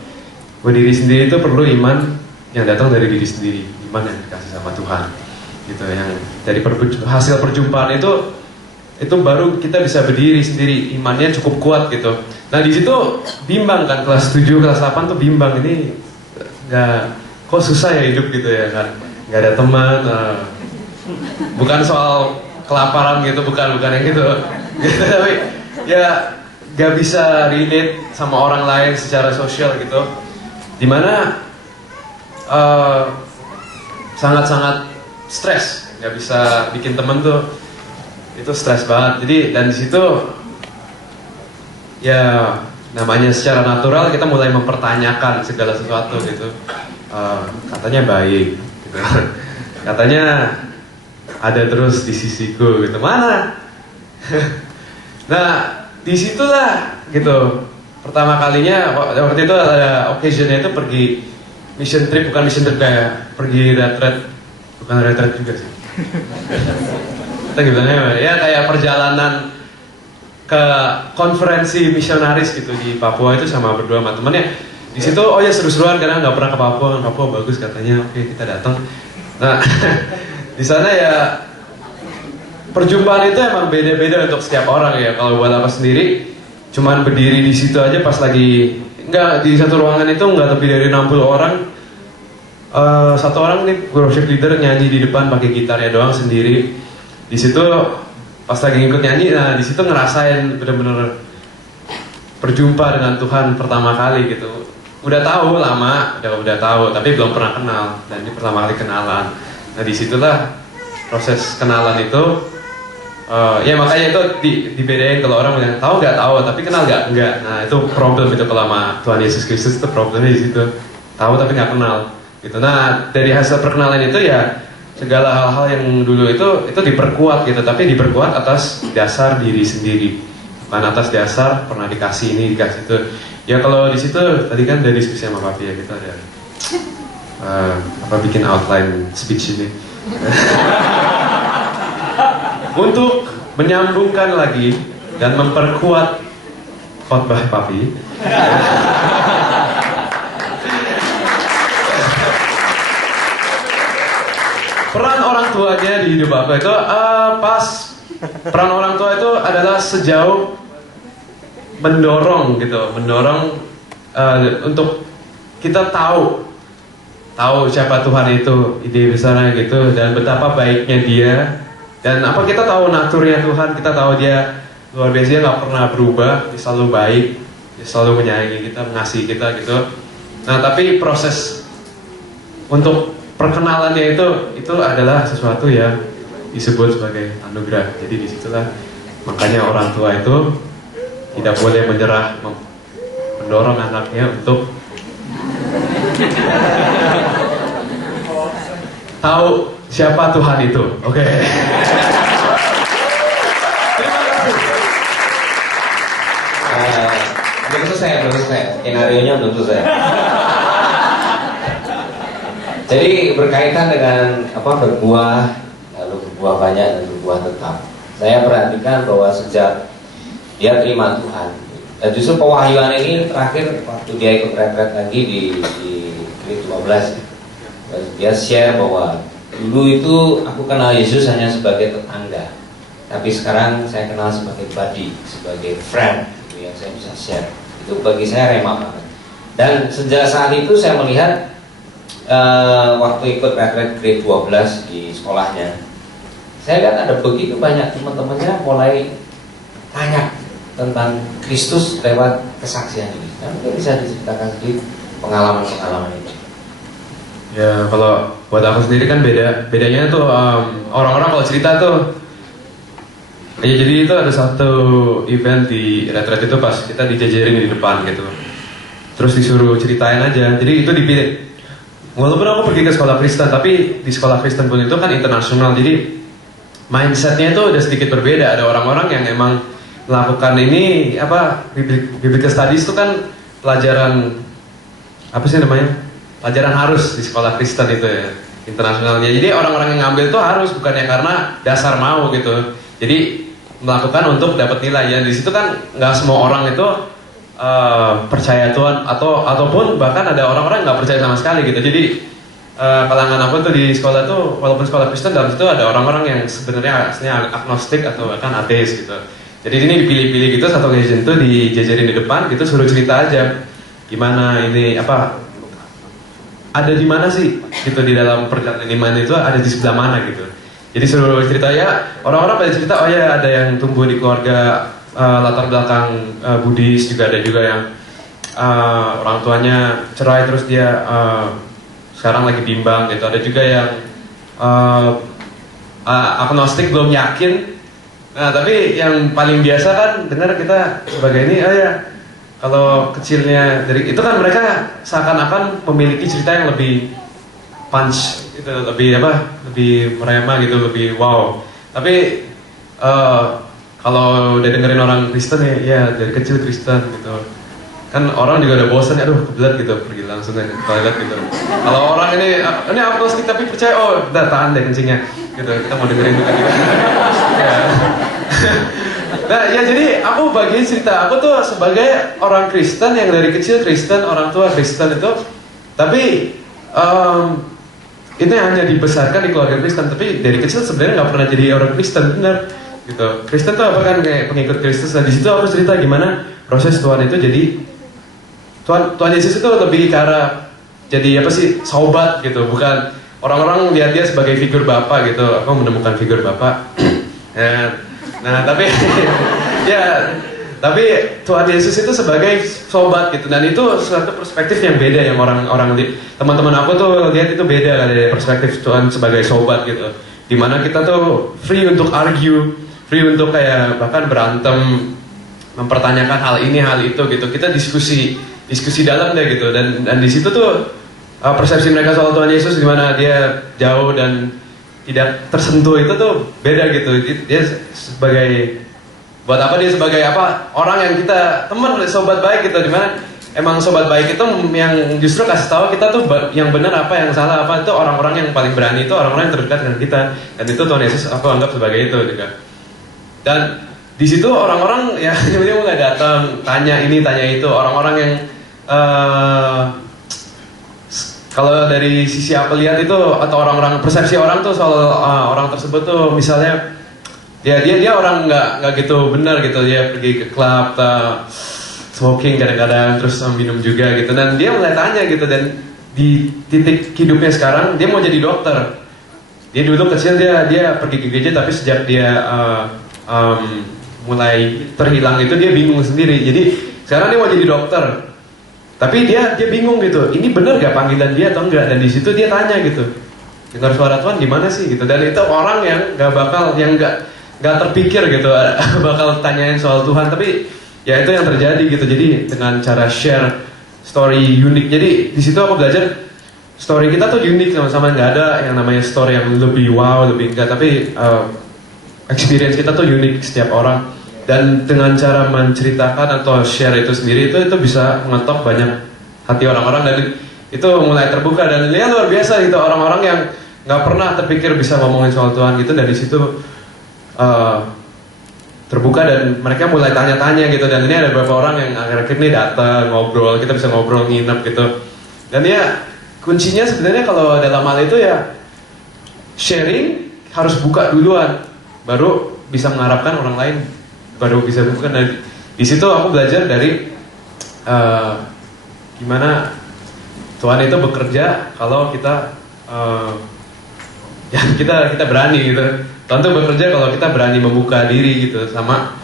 Berdiri sendiri itu perlu iman yang datang dari diri sendiri, iman yang dikasih sama Tuhan, gitu. Yang dari hasil perjumpaan itu baru kita bisa berdiri sendiri, imannya cukup kuat gitu. Nah di situ bimbang kan, kelas 7, kelas 8 tuh bimbang, ini kok susah ya hidup gitu ya kan, nggak ada teman, bukan soal kelaparan gitu, bukan yang gitu, tapi ya nggak bisa relate sama orang lain secara sosial gitu, dimana sangat-sangat stres, nggak bisa bikin temen tuh, itu stres banget. Jadi dan di situ ya namanya secara natural kita mulai mempertanyakan segala sesuatu gitu. Katanya baik gitu. Katanya ada terus di sisiku gitu, mana? Nah disitulah gitu pertama kalinya waktu itu ada occasionnya itu pergi mission trip, bukan mission trip kayak pergi retreat, bukan retreat juga sih. Kita gimana ya, kayak perjalanan ke konferensi misionaris gitu di Papua itu sama berdua sama temennya. Di situ oh ya seru-seruan karena nggak pernah ke Papua, Papua bagus katanya, oke kita datang. Nah, di sana ya perjumpaan itu emang beda-beda untuk setiap orang ya. Kalau buat aku sendiri, cuman berdiri di situ aja pas lagi nggak di satu ruangan itu nggak lebih dari 60 orang. Satu orang nih worship leader nyanyi di depan pakai gitarnya doang sendiri. Di situ pas lagi ngikut nyanyi, nah di situ ngerasain bener-bener berjumpa dengan Tuhan pertama kali gitu. Udah tahu lama, udah tahu, tapi belum pernah kenal. Dan ini pertama kali kenalan. Nah disitulah proses kenalan itu. Ya makanya itu dibedain kalau orang yang tahu nggak tahu, tapi kenal nggak. Nah itu problem itu kalau sama Tuhan Yesus Kristus itu problemnya di situ. Tahu tapi nggak kenal. Gitu. Nah dari hasil perkenalan itu ya segala hal-hal yang dulu itu diperkuat gitu, tapi diperkuat atas dasar diri sendiri, bukan atas dasar pernah dikasih ini dikasih itu. Ya kalau di situ tadi kan dari diskusi sama Papi ya kita ada bikin outline speech ini untuk menyambungkan lagi dan memperkuat khotbah Papi. Peran orang tuanya di hidup aku itu peran orang tua itu adalah sejauh mendorong untuk kita tahu siapa Tuhan itu, ide besarnya gitu, dan betapa baiknya Dia, dan apa kita tahu naturnya Tuhan, kita tahu Dia luar biasa, Dia nggak pernah berubah, Dia selalu baik, Dia selalu menyayangi kita, mengasihi kita gitu. Nah tapi proses untuk perkenalannya itu adalah sesuatu yang disebut sebagai anugerah. Jadi disitulah makanya orang tua itu tidak boleh menyerah, mendorong anaknya untuk tahu siapa Tuhan itu. Oke. Belum selesai. Skenario-nya belum selesai. Jadi berkaitan dengan berbuah, lalu berbuah banyak dan berbuah tetap. Saya perhatikan bahwa sejak dia terima Tuhan, dan justru pewahyuan ini terakhir waktu dia ikut retret lagi di Grade 12. Dia share bahwa dulu itu aku kenal Yesus hanya sebagai tetangga, tapi sekarang saya kenal sebagai buddy, sebagai friend, yang saya bisa share. Itu bagi saya rema banget. Dan sejak saat itu saya melihat waktu ikut retret Grade 12 di sekolahnya, saya lihat ada begitu banyak teman-temannya mulai tanya tentang Kristus lewat kesaksian ini. Nah, mungkin bisa diceritakan sedikit pengalaman-pengalaman itu. Ya kalau buat aku sendiri kan bedanya tuh orang-orang kalau cerita tuh ya, jadi itu ada satu event di retret itu pas kita dijajarin di depan gitu, terus disuruh ceritain aja. Jadi itu dipilih. Walaupun aku pergi ke sekolah Kristen, tapi di sekolah Kristen pun itu kan internasional, jadi mindsetnya itu udah sedikit berbeda. Ada orang-orang yang emang melakukan ini biblical studies itu kan pelajaran pelajaran harus di sekolah Kristen itu ya, internasionalnya. Jadi orang-orang yang ngambil itu harus, bukannya karena dasar mau gitu. Jadi melakukan untuk dapat nilai. Ya di situ kan nggak semua orang itu percaya Tuhan ataupun bahkan ada orang-orang nggak percaya sama sekali gitu. Jadi kalangan aku tuh di sekolah tuh, walaupun sekolah Kristen, dalam situ ada orang-orang yang sebenarnya aslinya agnostik atau bahkan ateis gitu. Jadi ini dipilih-pilih gitu, satu occasion tuh dijajarin di depan gitu, suruh cerita aja gimana ini ada di mana sih gitu, di dalam perjalanan iman itu ada di sebelah mana gitu. Jadi suruh cerita ya, orang-orang pada cerita oh ya ada yang tumbuh di keluarga latar belakang Buddhis, juga ada juga yang orang tuanya cerai terus dia sekarang lagi bimbang gitu. Ada juga yang agnostik belum yakin. Nah tapi yang paling biasa kan dengar kita sebagai ini kalau kecilnya dari itu kan mereka seakan-akan memiliki cerita yang lebih punch gitu, lebih merema gitu, lebih wow. Tapi kalau udah dengerin orang Kristen ya dari kecil Kristen gitu kan, orang juga udah bosan, aduh kebelet gitu, pergi langsung ke toilet gitu. Kalau orang ini agnostik tapi percaya, oh udah tahan deh kencingnya gitu, kita mau dengerin juga gitu. Nah ya, jadi aku bagian cerita aku tuh sebagai orang Kristen yang dari kecil Kristen, orang tua Kristen itu, tapi itu yang hanya dibesarkan di keluarga Kristen, tapi dari kecil sebenarnya nggak pernah jadi orang Kristen, benar gitu. Kristen tuh apa kan, kayak pengikut Kristus. Nah di situ aku cerita gimana proses Tuhan itu jadi Tuhan Yesus itu lebih ke arah jadi apa sih, sobat gitu, bukan orang-orang lihat dia sebagai figur Bapak gitu. Aku menemukan figur Bapak. Nah tapi ya, tapi Tuhan Yesus itu sebagai sobat gitu, dan itu suatu perspektif yang beda yang orang-orang teman-teman aku tuh lihat itu beda kan, dari perspektif Tuhan sebagai sobat gitu, dimana kita tuh free untuk argue, free untuk kayak bahkan berantem, mempertanyakan hal ini hal itu gitu, kita diskusi dalam deh gitu, dan di situ tuh persepsi mereka soal Tuhan Yesus dimana dia jauh dan tidak tersentuh itu tuh beda gitu. Dia sebagai buat apa, dia sebagai apa, orang yang kita teman, sobat baik gitu, dimana emang sobat baik itu yang justru kasih tahu kita tuh yang benar apa, yang salah apa. Itu orang-orang yang paling berani, itu orang-orang yang terdekat dengan kita, dan itu Tuhan Yesus aku anggap sebagai itu juga. Dan di situ orang-orang ya dia mulai datang tanya ini tanya itu, orang-orang yang kalau dari sisi aku lihat itu, atau orang-orang persepsi orang tuh soal orang tersebut tuh, misalnya dia orang nggak gitu benar gitu, dia pergi ke klub, smoking kadang-kadang, terus minum juga gitu, dan dia mulai tanya gitu, dan di titik hidupnya sekarang dia mau jadi dokter. Dia dulu kecil dia pergi ke gereja, tapi sejak dia mulai terhilang itu dia bingung sendiri. Jadi sekarang dia mau jadi dokter, tapi dia bingung gitu, ini benar gak panggilan dia atau enggak. Dan di situ dia tanya gitu, dengar suara Tuhan gimana sih gitu. Dan itu orang yang nggak terpikir gitu bakal tanyain soal Tuhan, tapi ya itu yang terjadi gitu. Jadi dengan cara share story unik, jadi di situ aku belajar story kita tuh unik sama-sama, nggak ada yang namanya story yang lebih wow lebih enggak, tapi experience kita tuh unik setiap orang. Dan dengan cara menceritakan atau share itu sendiri itu bisa mengetok banyak hati orang-orang, dan itu mulai terbuka. Dan ini luar biasa gitu, orang-orang yang nggak pernah terpikir bisa ngomongin soal Tuhan gitu, dari situ terbuka, dan mereka mulai tanya-tanya gitu. Dan ini ada beberapa orang yang akhir-akhir ini datang ngobrol, kita bisa ngobrol nginep gitu. Dan ya kuncinya sebenarnya kalau dalam hal itu ya sharing harus buka duluan, baru bisa mengharapkan orang lain baru bisa buka. Dan di situ aku belajar dari gimana Tuhan itu bekerja kalau kita ya kita berani gitu. Tuhan itu bekerja kalau kita berani membuka diri gitu sama.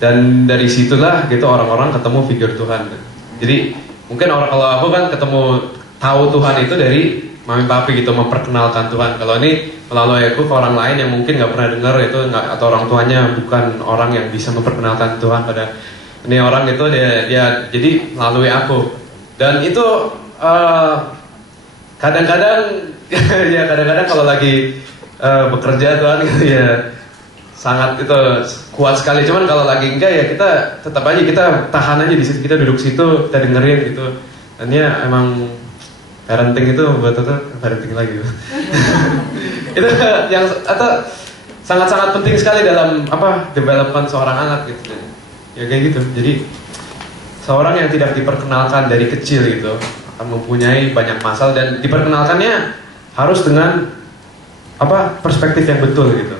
Dan dari situlah gitu orang-orang ketemu figur Tuhan. Jadi mungkin kalau aku kan tahu Tuhan itu dari mami papi gitu, memperkenalkan Tuhan. Kalau ini melalui aku ke orang lain yang mungkin nggak pernah dengar itu, atau orang tuanya bukan orang yang bisa memperkenalkan Tuhan pada ini orang itu, dia jadi melalui aku. Dan itu kadang-kadang ya kadang-kadang kalau lagi bekerja Tuhan gitu ya sangat itu kuat sekali. Cuman kalau lagi enggak ya kita tetap aja, kita tahan aja di situ, kita duduk situ, kita dengerin gitu. Dan ya emang parenting itu buat parenting lagi. Itu yang atau sangat-sangat penting sekali dalam development seorang anak gitu. Ya kayak gitu. Jadi seorang yang tidak diperkenalkan dari kecil gitu akan mempunyai banyak masalah, dan diperkenalkannya harus dengan perspektif yang betul gitu.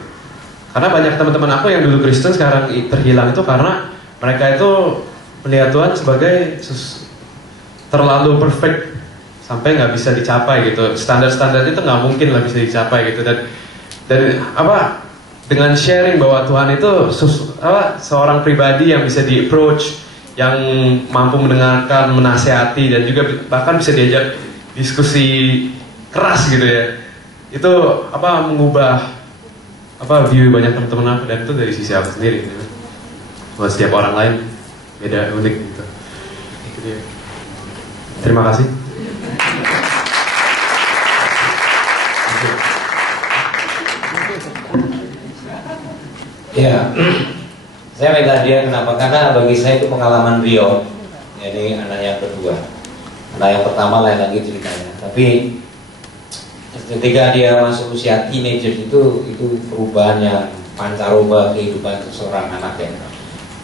Karena banyak teman-teman aku yang dulu Kristen sekarang terhilang itu karena mereka itu melihat Tuhan sebagai terlalu perfect sampai nggak bisa dicapai gitu. Standar-standar itu nggak mungkin lah bisa dicapai gitu. Dan dengan sharing bahwa Tuhan itu seorang pribadi yang bisa di approach, yang mampu mendengarkan, menasehati, dan juga bahkan bisa diajak diskusi keras gitu ya. Itu mengubah view banyak teman-teman aku, dan itu dari sisi aku sendiri gitu. Buat setiap orang lain beda, unik gitu. Itu dia. Terima kasih. Ya, saya minta dia kenapa? Karena bagi saya itu pengalaman beliau. Jadi anak yang kedua, anak yang pertama lain lagi ceritanya. Tapi ketika dia masuk usia teenager itu perubahan yang pancaroba kehidupan seorang anak ya.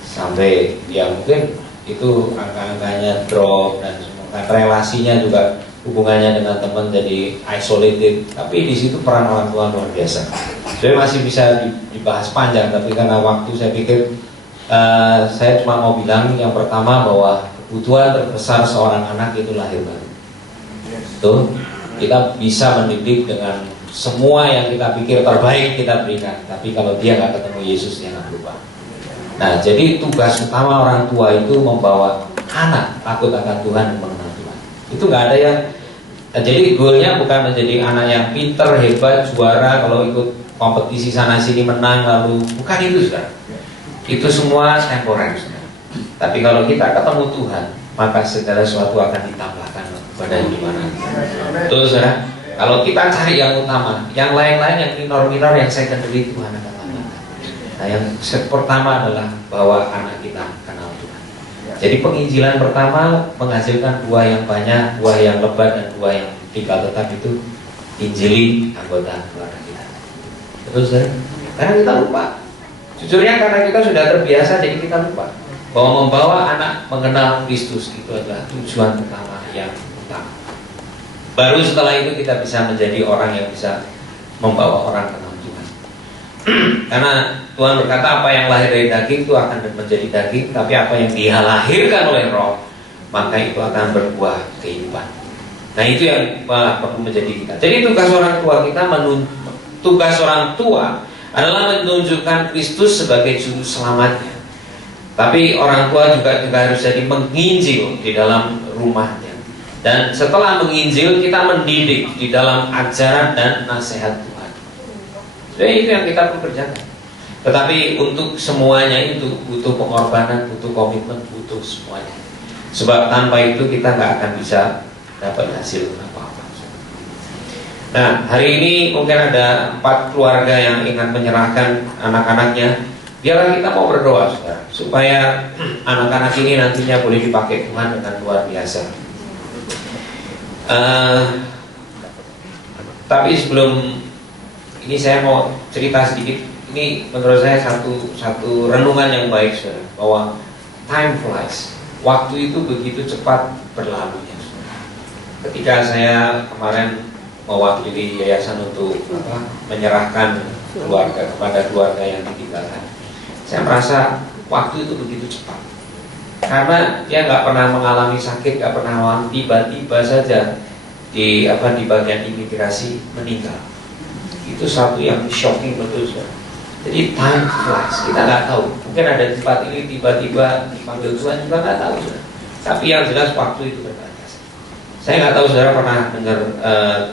Sampai dia mungkin itu angka-angkanya drop, dan relasinya juga hubungannya dengan teman jadi isolated. Tapi di situ peran orang tua luar biasa. Saya masih bisa dibahas panjang, tapi karena waktu saya pikir saya cuma mau bilang yang pertama bahwa kebutuhan terbesar seorang anak itu lahir baru. Tuh, kita bisa mendidik dengan semua yang kita pikir terbaik kita berikan, tapi kalau dia nggak ketemu Yesus dia nggak berubah. Nah, jadi tugas utama orang tua itu membawa anak takut akan Tuhan dan mengenal Tuhan. Itu nggak ada yang jadi goalnya bukan menjadi anak yang pinter, hebat, juara, kalau ikut kompetisi sana sini menang lalu, bukan itu sudah. Itu semua temporer sudah. Tapi kalau kita ketemu Tuhan, maka segala sesuatu akan ditambahkan pada hidup anak. Terus saudara, kalau kita cari yang utama, yang lain-lain yang minor-minor yang secondary Tuhan akan tambahkan. Nah, yang pertama adalah bahwa anak kita kenal Tuhan. Jadi penginjilan pertama menghasilkan buah yang banyak, buah yang lebat dan buah yang tinggal tetap itu injili anggota keluarga kita. Terus saudara, karena kita lupa. Jujurnya karena kita sudah terbiasa, jadi kita lupa bahwa membawa anak mengenal Kristus itu adalah tujuan pertama yang utama. Baru setelah itu kita bisa menjadi orang yang bisa membawa orang kenal Tuhan. Karena Tuhan berkata apa yang lahir dari daging itu akan menjadi daging, tapi apa yang dia lahirkan oleh Roh maka itu akan berbuah kehidupan. Nah, itu yang perlu menjadi kita. Jadi tugas orang tua adalah menunjukkan Kristus sebagai juru selamatnya. Tapi orang tua juga harus jadi menginjil di dalam rumahnya. Dan setelah menginjil, kita mendidik di dalam ajaran dan nasihat Tuhan. Jadi itu yang kita perlu kerjakan. Tetapi untuk semuanya itu butuh pengorbanan, butuh komitmen, butuh semuanya. Sebab tanpa itu kita nggak akan bisa dapat hasil apa-apa. Nah, hari ini mungkin ada 4 keluarga yang ingin menyerahkan anak-anaknya. Biarlah kita mau berdoa, saudara, supaya anak-anak ini nantinya boleh dipakai Tuhan dengan luar biasa. Tapi sebelum ini saya mau cerita sedikit. Ini menurut saya satu renungan yang baik, saudara, bahwa time flies. Waktu itu begitu cepat berlalunya. Ketika saya kemarin mewakili yayasan untuk menyerahkan keluarga kepada keluarga yang ditinggalkan, saya merasa waktu itu begitu cepat. Karena dia nggak pernah mengalami sakit, nggak pernah mengalami, tiba-tiba saja di bagian imigrasi meninggal. Itu satu yang shocking betul, saudara. Jadi time flies, kita nggak tahu. Mungkin ada di tempat ini tiba-tiba dipanggil Tuhan juga nggak tahu, saudara. Tapi yang jelas waktu itu berbatas. Saya nggak tahu saudara pernah dengar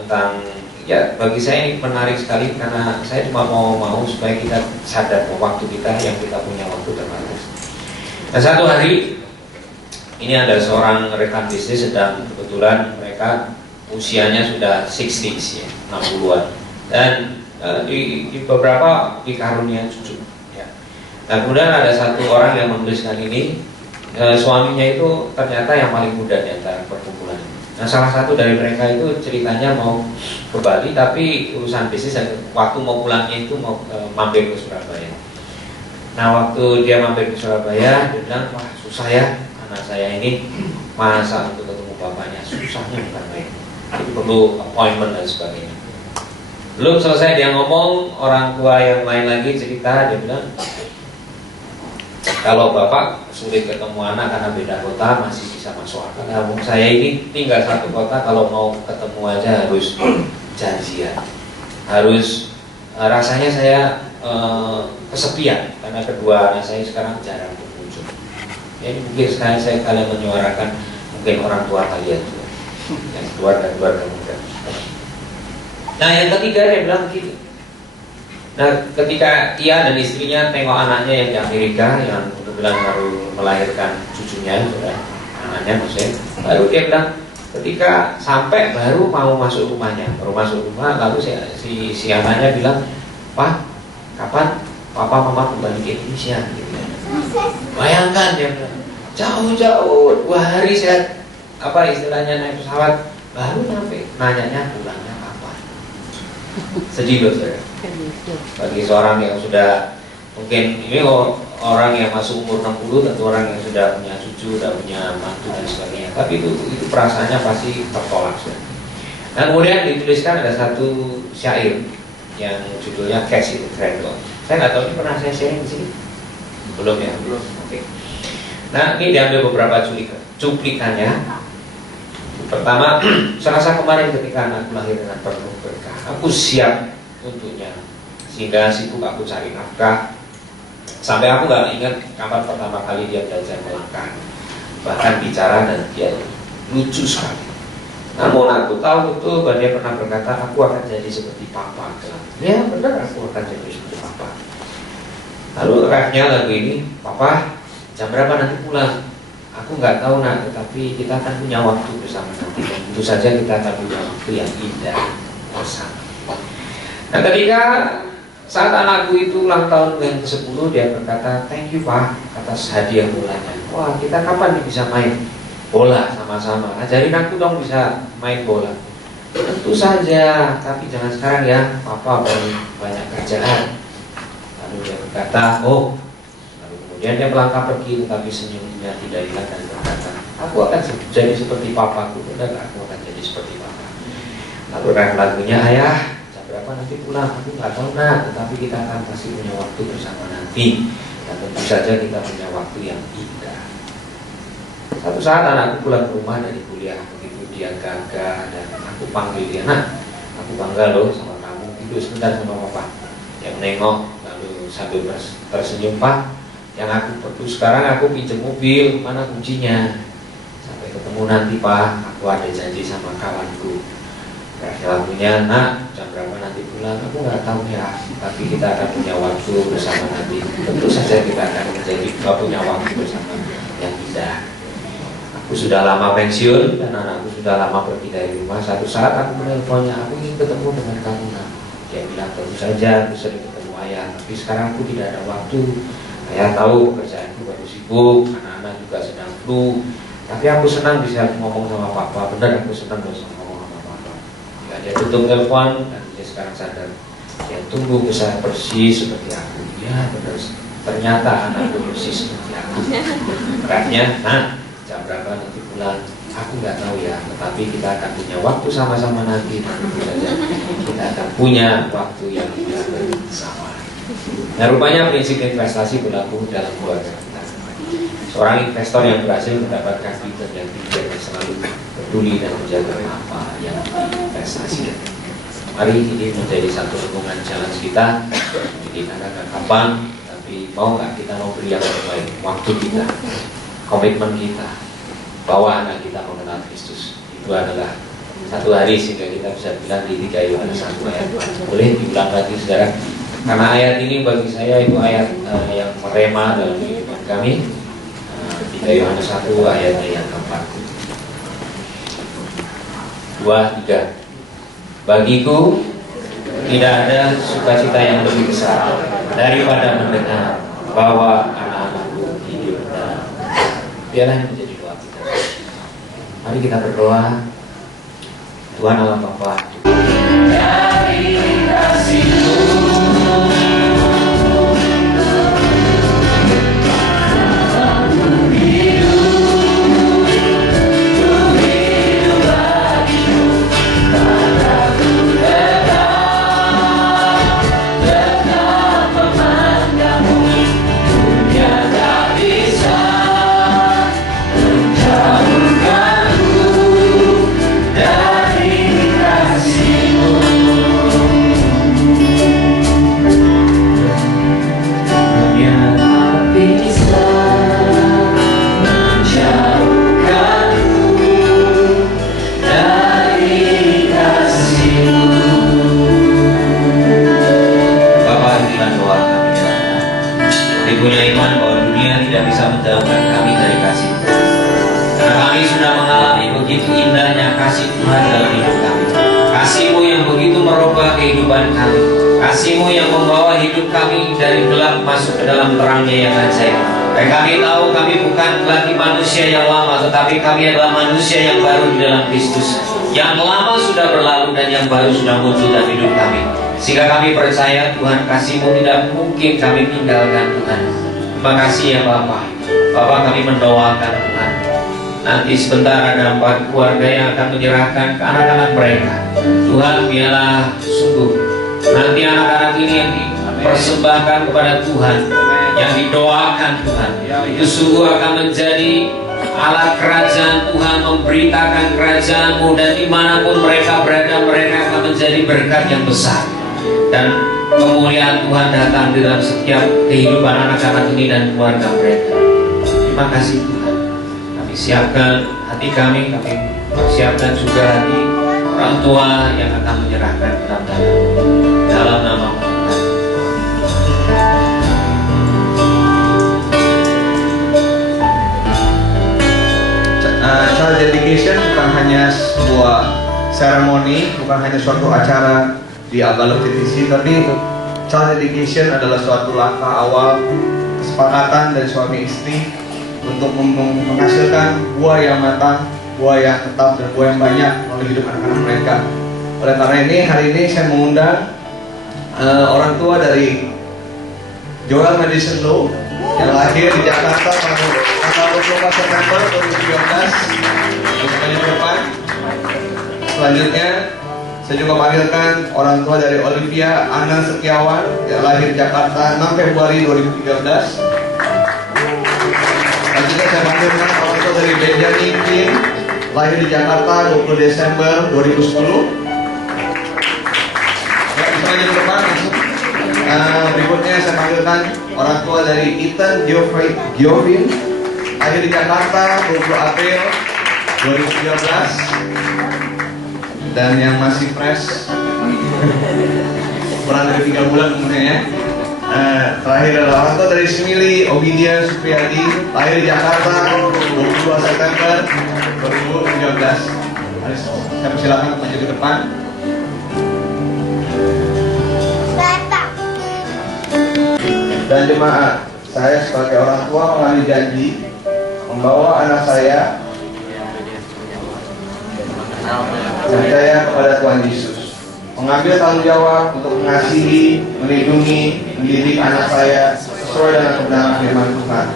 tentang, ya bagi saya ini menarik sekali karena saya cuma mau supaya kita sadar bahwa waktu kita yang kita punya waktu terbatas. Nah, satu hari ini ada seorang rekan bisnis sedang kebetulan mereka usianya sudah 60s ya, 60-an, dan di beberapa dikarunia cucu ya. Nah, kemudian ada satu orang yang menuliskan ini, suaminya itu ternyata yang paling muda di antara perkumpulan. Nah, salah satu dari mereka itu ceritanya mau ke Bali, tapi urusan bisnis dan waktu mau pulangnya itu mau mampir ke Surabaya. Nah, waktu dia mampir ke Surabaya, dia bilang, wah susah ya anak saya ini, masa untuk ketemu bapaknya, susahnya bukan main. Jadi perlu appointment dan sebagainya. Belum selesai dia ngomong, orang tua yang lain lagi cerita, dia bilang, kalau bapak sulit ketemu anak karena beda kota masih bisa masuk akal. Nah, saya ini tinggal satu kota, kalau mau ketemu aja harus janjian, harus rasanya saya kesepian karena kedua anak saya sekarang jarang berkunjung. Ya, ini mungkin sekali saya kalian menyuarakan mungkin orang tua kalian juga, yang keluarga muda. Nah, yang ketiga dia bilang begini. Nah, ketika ia dan istrinya tengok anaknya yang di Amerika, yang kebetulan baru melahirkan cucunya, sudah anaknya maksudnya, baru dia bilang, ketika sampai baru mau masuk rumahnya, lalu si anaknya bilang, Pak, kapan papa mama kembali ke Indonesia? Gitu. Bayangkan dia bilang, jauh-jauh 2 hari saya istilahnya naik pesawat, baru nyampe, nanyanya pulangnya kapan? Sedih loh, saudara. Bagi seorang yang sudah Mungkin ini orang yang masuk umur 60, tentu orang yang sudah punya cucu, sudah punya mantu dan sebagainya. Tapi itu perasaannya pasti tertolak. Nah kemudian dituliskan ada satu syair yang judulnya Cash, itu keren loh. Saya nggak tahu ini pernah saya sharing di sini. Belum ya? Belum. Oke. Nah ini diambil beberapa cuplikannya. Pertama, serasa kemarin ketika anakku lahir dengan penuh berkah, aku siap untuknya, sehingga sibuk aku cari nafkah. Sampai aku gak ingat kapan pertama kali dia belajar melangkah, bahkan bicara, dan dia lucu sekali. Namun aku tahu betul bahwa dia pernah berkata, aku akan jadi seperti papa. Ya benar, aku akan jadi seperti papa. Lalu refnya lagu ini, papa jam berapa nanti pulang? Aku nggak tahu nak, tetapi kita akan punya waktu bersama nanti. Dan tentu saja kita akan punya waktu yang indah bersama. Nah ketika saat anakku itu ulang tahun yang ke-10, dia berkata, thank you pak atas hadiah bolanya. Wah, kita kapan nih bisa main bola sama-sama? Ajarin aku dong bisa main bola. Tentu saja, tapi jangan sekarang ya, papa banyak kerjaan. Lalu dia berkata, oh. Lalu kemudian dia melangkah pergi, tetapi senyumnya tidak hilang dan berkata, aku akan jadi seperti papaku. Dan aku akan jadi seperti papa. Lalu lagunya, ayah berapa nanti pulang, aku nggak tahu nak, tetapi kita akan pasti punya waktu bersama nanti, dan tentu saja kita punya waktu yang indah. Satu saat anakku pulang ke rumah dari kuliah, begitu dia gagah dan aku panggil dia, nak, aku bangga loh sama kamu, tidur sebentar sama papa. Dia menengok lalu sambil tersenyum, pak, yang aku perlu sekarang aku pinjam mobil, mana kuncinya? Sampai ketemu nanti pak, aku ada janji sama kawanku. Lagunya, nak, jam berapa nanti pulang? Aku nggak tahu ya, tapi kita akan punya waktu bersama nanti. Tentu saja kita akan punya waktu bersama yang indah. Aku sudah lama pensiun dan anakku sudah lama pergi dari rumah. Satu saat aku menelponnya, aku ingin ketemu dengan kamu nak. Dia bilang, tentu saja aku sering ketemu ayah, tapi sekarang aku tidak ada waktu. Ayah tahu pekerjaanku baru sibuk, anak-anak juga sedang flu. Tapi aku senang bisa ngomong sama papa. Benar, aku senang bisa ngomong. Dia tutup telepon dan dia sekarang sadar dia tumbuh besar persis seperti aku. Ya benar, ternyata anakku persis seperti aku. Makanya, nah jam berapa nanti pulang? Aku nggak tahu ya, tetapi kita akan punya waktu sama-sama nanti. Kita akan punya waktu yang bersama. Nah rupanya prinsip investasi berlaku dalam keluarga kita. Seorang investor yang berhasil mendapatkan return yang tinggi dan selalu peduli dan menjaga apa yang diinvestasikan. Mari ini menjadi satu renungan jalan kita. Jadi anak kapan, tapi mau nggak kita memberi yang terbaik, waktu kita, komitmen kita, bawa anak kita mengenal Kristus. Itu adalah satu hari sehingga kita bisa bilang di 3 Yohanes 1 ayat. Boleh diulang lagi saudara? Karena ayat ini bagi saya itu ayat yang merema dalam kehidupan kami. 3 Yohanes 1 ayatnya yang keempat. 2, 3. Bagiku tidak ada sukacita yang lebih besar daripada mendengar bahwa anak-anakku hidup dalam. Biarlah yang menjadi doa kita. Mari kita berdoa. Tuhan Allah Bapa, dari kasih-Mu punya iman bahwa dunia tidak bisa menjauhkan kami dari kasih. Karena kami sudah mengalami begitu indahnya kasih Tuhan dalam hidup kami. Kasih-Mu yang begitu merubah kehidupan kami. Kasih-Mu yang membawa hidup kami dari gelap masuk ke dalam terangnya yang ajaib. Dan kami tahu kami bukan lagi manusia yang lama, tetapi kami adalah manusia yang baru di dalam Kristus. Yang lama sudah berlalu dan yang baru sudah muncul dalam hidup kami. Sehingga kami percaya Tuhan, kasih-Mu tidak mungkin kami tinggalkan Tuhan. Terima kasih ya Bapak. Bapak, kami mendoakan Tuhan, nanti sebentar ada 4 keluarga yang akan menyerahkan ke anak-anak mereka. Tuhan, biarlah sungguh nanti anak-anak ini yang dipersembahkan kepada Tuhan, yang didoakan Tuhan, itu sungguh akan menjadi alat kerajaan Tuhan, memberitakan kerajaan-Mu, dan dimanapun mereka berada, mereka akan menjadi berkat yang besar. Dan kemuliaan Tuhan datang di dalam setiap kehidupan anak-anak ini dan keluarga mereka. Terima kasih Tuhan. Kami siapkan hati kami persiapkan juga hati orang tua yang akan menyerahkan dalam nama Tuhan. Child dedication bukan hanya sebuah seremoni, bukan hanya suatu acara di Albalok TTC, tapi child dedication adalah suatu langkah awal kesepakatan dari suami istri untuk menghasilkan buah yang matang, buah yang tetap, dan buah yang banyak melalui hidup anak-anak mereka. Oleh karena ini, hari ini saya mengundang orang tua dari Joel Madison Low yang lahir di Jakarta pada tanggal 24 September 2013 di depan. Selanjutnya saya juga panggilkan orang tua dari Olivia Ana Setiawan yang lahir di Jakarta 6 Februari 2013. Selanjutnya saya panggilkan orang tua dari Benjamin Kim, lahir di Jakarta 20 Desember 2010. Ya, bisa maju ke depan langsung. Berikutnya saya panggilkan orang tua dari Ethan Giovin, lahir di Jakarta 20 April 2013. Dan yang masih fresh kurang dari 3 bulan umurnya. Terakhir adalah orang tua dari Smili Ovidia Supriyadi, lahir di Jakarta 22 September 2013. Saya persilakan maju ke depan. Dan jemaat, saya sebagai orang tua mengambil janji membawa anak saya percaya kepada Tuhan Yesus, mengambil tanggung jawab untuk mengasihi, melindungi, mendidik anak saya sesuai dengan kebenaran firman Tuhan,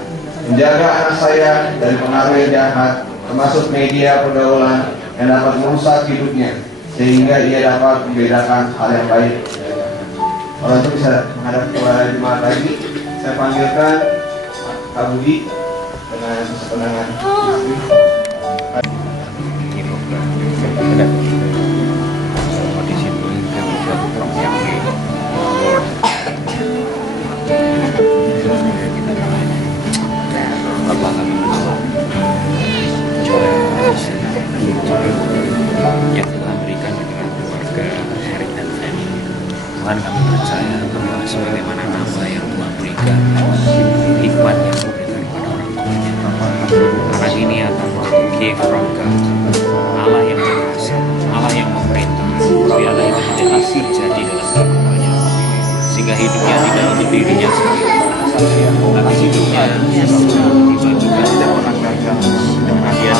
menjaga anak saya dari pengaruh yang jahat, termasuk media pergaulan yang dapat merusak hidupnya, sehingga ia dapat membedakan hal yang baik. Orang itu bisa menghadap kepada jemaat lagi. Saya panggilkan Kak Budi dengan kesenangan istri. Yang telah berikan dengan keluarga Erik dan Fanny. Tuhan, kami percaya bahwa sebagaimana nama yang Tuhan berikan, hikmat yang diberikan daripada orang tuanya, anak ini akan gift from God, Allah yang berkuasa, Allah yang memerintah. Biarlah itu menjadi terjadi dalam kehidupannya, sehingga hidupnya tidak untuk dirinya sendiri, tapi hidupnya dibagikan dengan orang gagal, dengan dia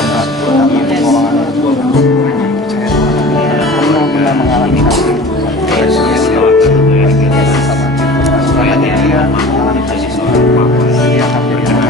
benar mengalami kasih supaya dia menjadi seorang papa, dia akan menjadi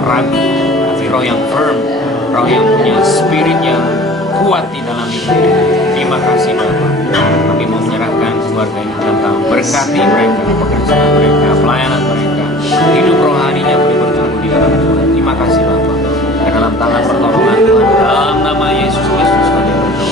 yang ragu, tapi roh yang firm, roh yang punya spirit yang kuat di dalam hidup. Terima kasih Bapak. Kami mau menyerahkan keluarga ini dalam tangan. Berkati mereka, pekerjaan mereka, pelayanan mereka, hidup rohaninya boleh bertumbuh di dalam Tuhan. Terima kasih Bapak. Ke dalam tangan pertolongan Tuhan, dalam nama Yesus Kristus kami berdoa.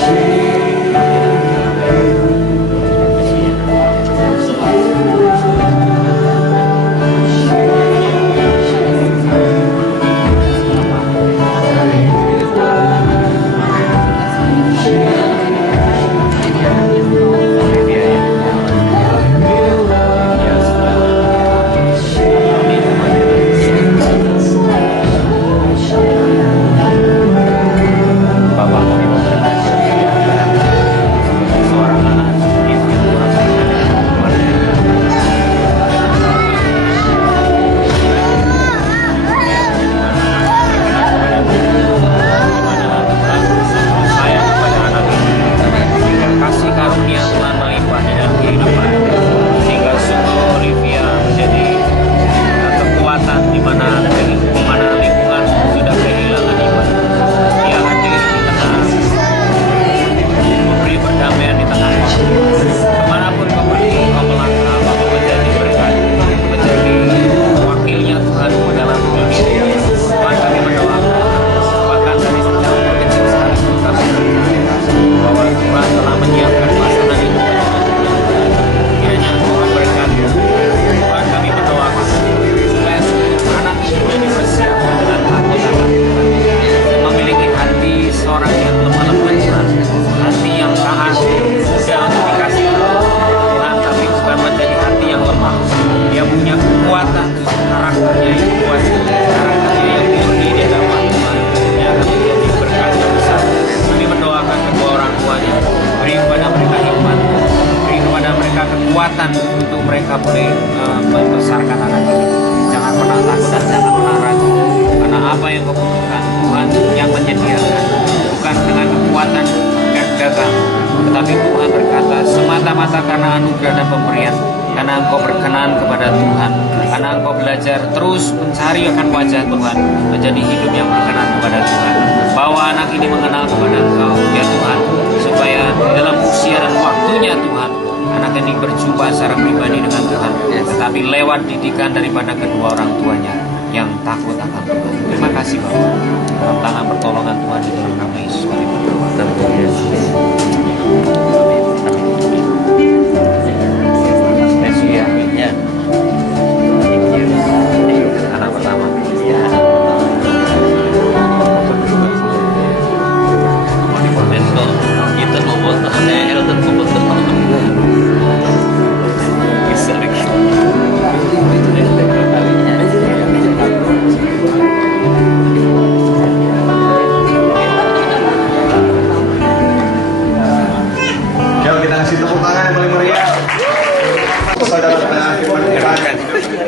Kasih karunia Tuhan melimpah di dalam kehidupan, sehingga sungguh Olivia menjadi kekuatan di mana lingkungan sudah kehilangan iman. Dia hadir di tengah, memberi perdamaian di tengah waktu. Kemanapun kau pergi, kau melangkah, kau menjadi berkat, menjadi wakilnya Tuhan di dalam dunia. Tuhan, kami berdoa, bahkan dari sejak kecil sekalipun kami bahwa Tuhan telah menyiapkan pasangan hidup kiranya Tuhan berkati. Tuhan, kami berdoa supaya seluruh anak ini dipersiapkan dengan takut akan Tuhan, memiliki hati seorang yang lemah lembut Tuhan, hati yang tahan mudah untuk dikasih Tuhan, tapi bukan menjadi hati yang lemah. Dia punya kekuatan Tuhan, karakternya yang kuat, karakternya yang murni di hadapan Tuhan. Dia akan menjadi berkat yang besar. Kami mendoakan kedua orang tuanya, beri kepada mereka hikmat, beri kepada mereka kekuatan untuk mereka boleh membesarkan anak ini. Jangan pernah takut dan jangan pernah ragu, karena apa yang kau butuhkan Tuhan yang menyediakan, bukan dengan kekuatan dan dagang, tetapi Tuhan berkata semata-mata karena anugerah dan pemberian, karena engkau berkenan kepada Tuhan, karena engkau belajar terus mencari akan wajah Tuhan, menjadi hidup yang berkenan kepada Tuhan. Bawa anak ini mengenal kepada Engkau, ya Tuhan, supaya dalam usia dan waktunya Tuhan, anak ini berjumpa secara pribadi dengan Tuhan, tetapi lewat didikan daripada kedua orang tuanya yang takut akan Tuhan. Terima kasih Bapak. Dalam tangan pertolongan Tuhan di dalam nama Yesus kami berdoa. Ya. Anak pertama. Ya. Momento kita membuat hal dan membuat bisa Yuk kita kasih tepuk tangan yang paling meriah. Saudara-saudara diperkirakan,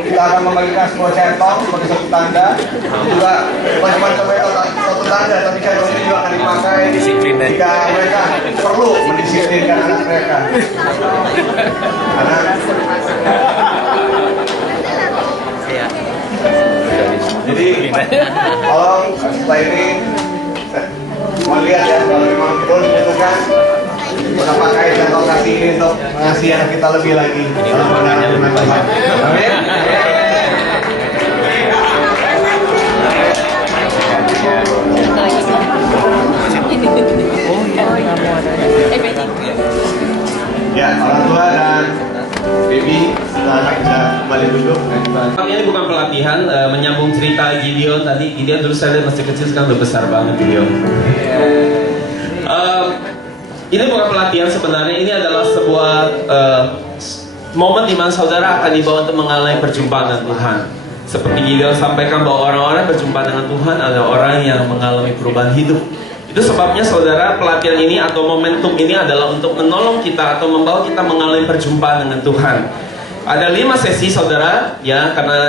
kita akan membagikan sebuah centong sebagai satu tanda, juga bukan cuma sebagai satu tanda, tapi centong ini juga akan dipakai jika mereka perlu mendisiplinkan anak mereka. Anak. Jadi, tolong setelah ini mau lihat ya, kalau memang betul dibutuhkan, kita pakai centong kasih ini untuk mengasihi anak kita lebih lagi. Amin. Ya, orang tua dan baby, anak bisa kembali duduk. Ini bukan pelatihan, menyambung cerita Gideon tadi. Gideon dulu saya lihat masih kecil, sekarang udah besar banget Gideon. Ini bukan pelatihan sebenarnya, ini adalah sebuah momen di mana saudara akan dibawa untuk mengalami perjumpaan dengan Tuhan. Seperti Gideon sampaikan bahwa orang-orang berjumpa dengan Tuhan adalah orang yang mengalami perubahan hidup. Itu sebabnya saudara, pelatihan ini atau momentum ini adalah untuk menolong kita atau membawa kita mengalami perjumpaan dengan Tuhan. Ada 5 sesi saudara, ya, karena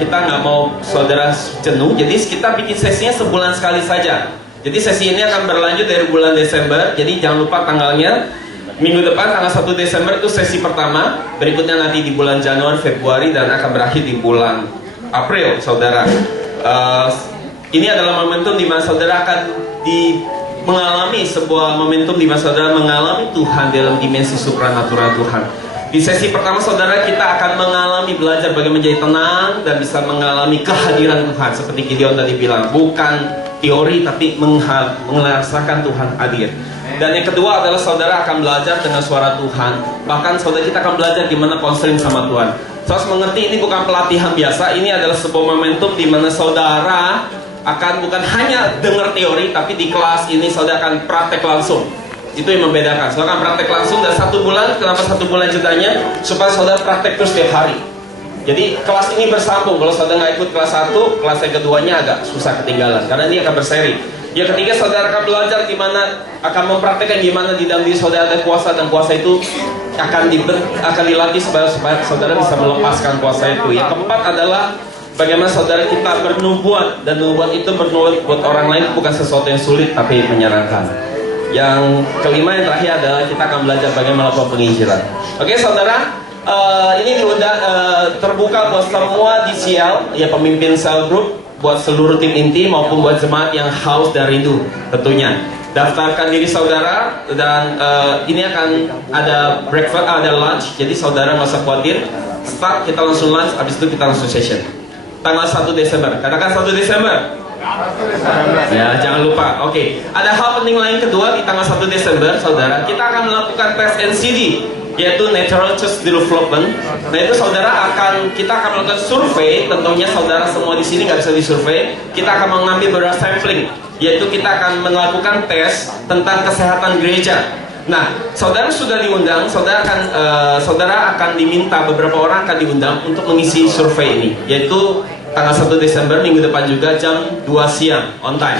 kita nggak mau saudara jenuh, jadi kita bikin sesinya sebulan sekali saja. Jadi sesi ini akan berlanjut dari bulan Desember, jadi jangan lupa tanggalnya. Minggu depan tanggal 1 Desember itu sesi pertama, berikutnya nanti di bulan Januari, Februari, dan akan berakhir di bulan April saudara. Ini adalah momentum di mana saudara akan mengalami sebuah momentum di mana saudara mengalami Tuhan dalam dimensi supranatural Tuhan. Di sesi pertama saudara kita akan mengalami belajar bagaimana menjadi tenang dan bisa mengalami kehadiran Tuhan seperti Gideon tadi bilang, bukan teori tapi merasakan Tuhan hadir. Dan yang kedua adalah saudara akan belajar dengan suara Tuhan. Bahkan saudara kita akan belajar gimana konseling sama Tuhan. Saudara harus mengerti ini bukan pelatihan biasa, ini adalah sebuah momentum di mana saudara akan bukan hanya dengar teori, tapi di kelas ini saudara akan praktek langsung. Itu yang membedakan. Saudara akan praktek langsung dan 1 bulan. Kenapa 1 bulan jedanya? Supaya saudara praktek terus setiap hari. Jadi kelas ini bersambung. Kalau saudara nggak ikut kelas 1, kelas yang keduanya agak susah ketinggalan karena ini akan berseri. Yang ketiga saudara akan belajar gimana, akan mempraktekkan gimana di dalam diri saudara ada kuasa, dan kuasa itu akan dilatih supaya saudara bisa melepaskan kuasa itu. Yang keempat adalah bagaimana saudara kita bernubuat, dan nubuat itu bernubuat buat orang lain bukan sesuatu yang sulit tapi menyenangkan. Yang kelima yang terakhir adalah kita akan belajar bagaimana melakukan penginjilan. Oke saudara, ini diundang terbuka buat semua di CL, ya pemimpin cell group, buat seluruh tim inti maupun buat jemaat yang haus dan rindu tentunya. Daftarkan diri saudara dan ini akan ada breakfast, ada lunch, jadi saudara nggak usah khawatir. Start kita langsung lunch, habis itu kita langsung session. Tanggal 1 Desember, katakan 1 Desember. Ya, jangan lupa. Oke. Ada hal penting lain kedua di tanggal 1 Desember, saudara. Kita akan melakukan tes NCD, yaitu Natural Church Development. Nah itu saudara kita akan melakukan survei. Tentunya saudara semua di sini nggak bisa disurvei. Kita akan mengambil beberapa sampling, yaitu kita akan melakukan tes tentang kesehatan gereja. Nah, saudara sudah diundang. Saudara akan diminta, beberapa orang akan diundang untuk mengisi survei ini, yaitu tanggal 1 Desember minggu depan juga jam 2 siang on time.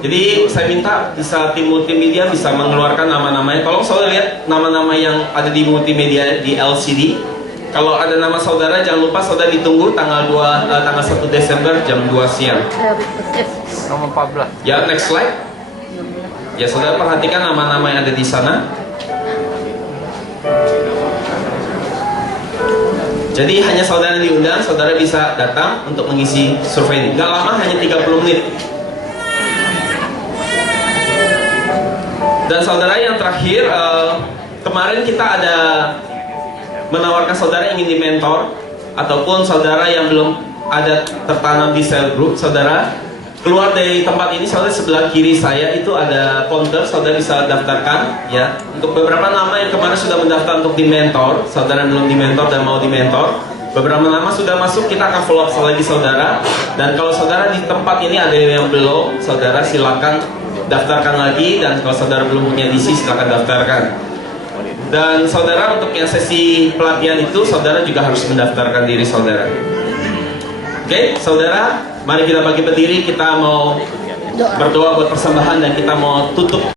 Jadi saya minta bisa tim multimedia bisa mengeluarkan nama-namanya. Tolong saudara lihat nama-nama yang ada di multimedia di LCD. Kalau ada nama saudara jangan lupa saudara ditunggu tanggal 1 Desember jam 2 siang. Nomor 14. Ya, next slide. Ya, saudara perhatikan nama-nama yang ada di sana. Jadi hanya saudara diundang, saudara bisa datang untuk mengisi survei ini. Gak lama, hanya 30 menit. Dan saudara yang terakhir, kemarin kita ada menawarkan saudara ingin dimentor, ataupun saudara yang belum ada tertanam di cell group, saudara keluar dari tempat ini, saudara sebelah kiri saya itu ada counter, saudara bisa daftarkan ya. Untuk beberapa nama yang kemarin sudah mendaftar untuk dimentor, saudara belum dimentor dan mau dimentor, beberapa nama sudah masuk, kita akan follow up lagi saudara. Dan kalau saudara di tempat ini ada yang belum, saudara silakan daftarkan lagi, dan kalau saudara belum punya DC silakan daftarkan. Dan saudara untuk yang sesi pelatihan itu, saudara juga harus mendaftarkan diri saudara. Oke, saudara, mari kita bagi berdiri, kita mau berdoa buat persembahan dan kita mau tutup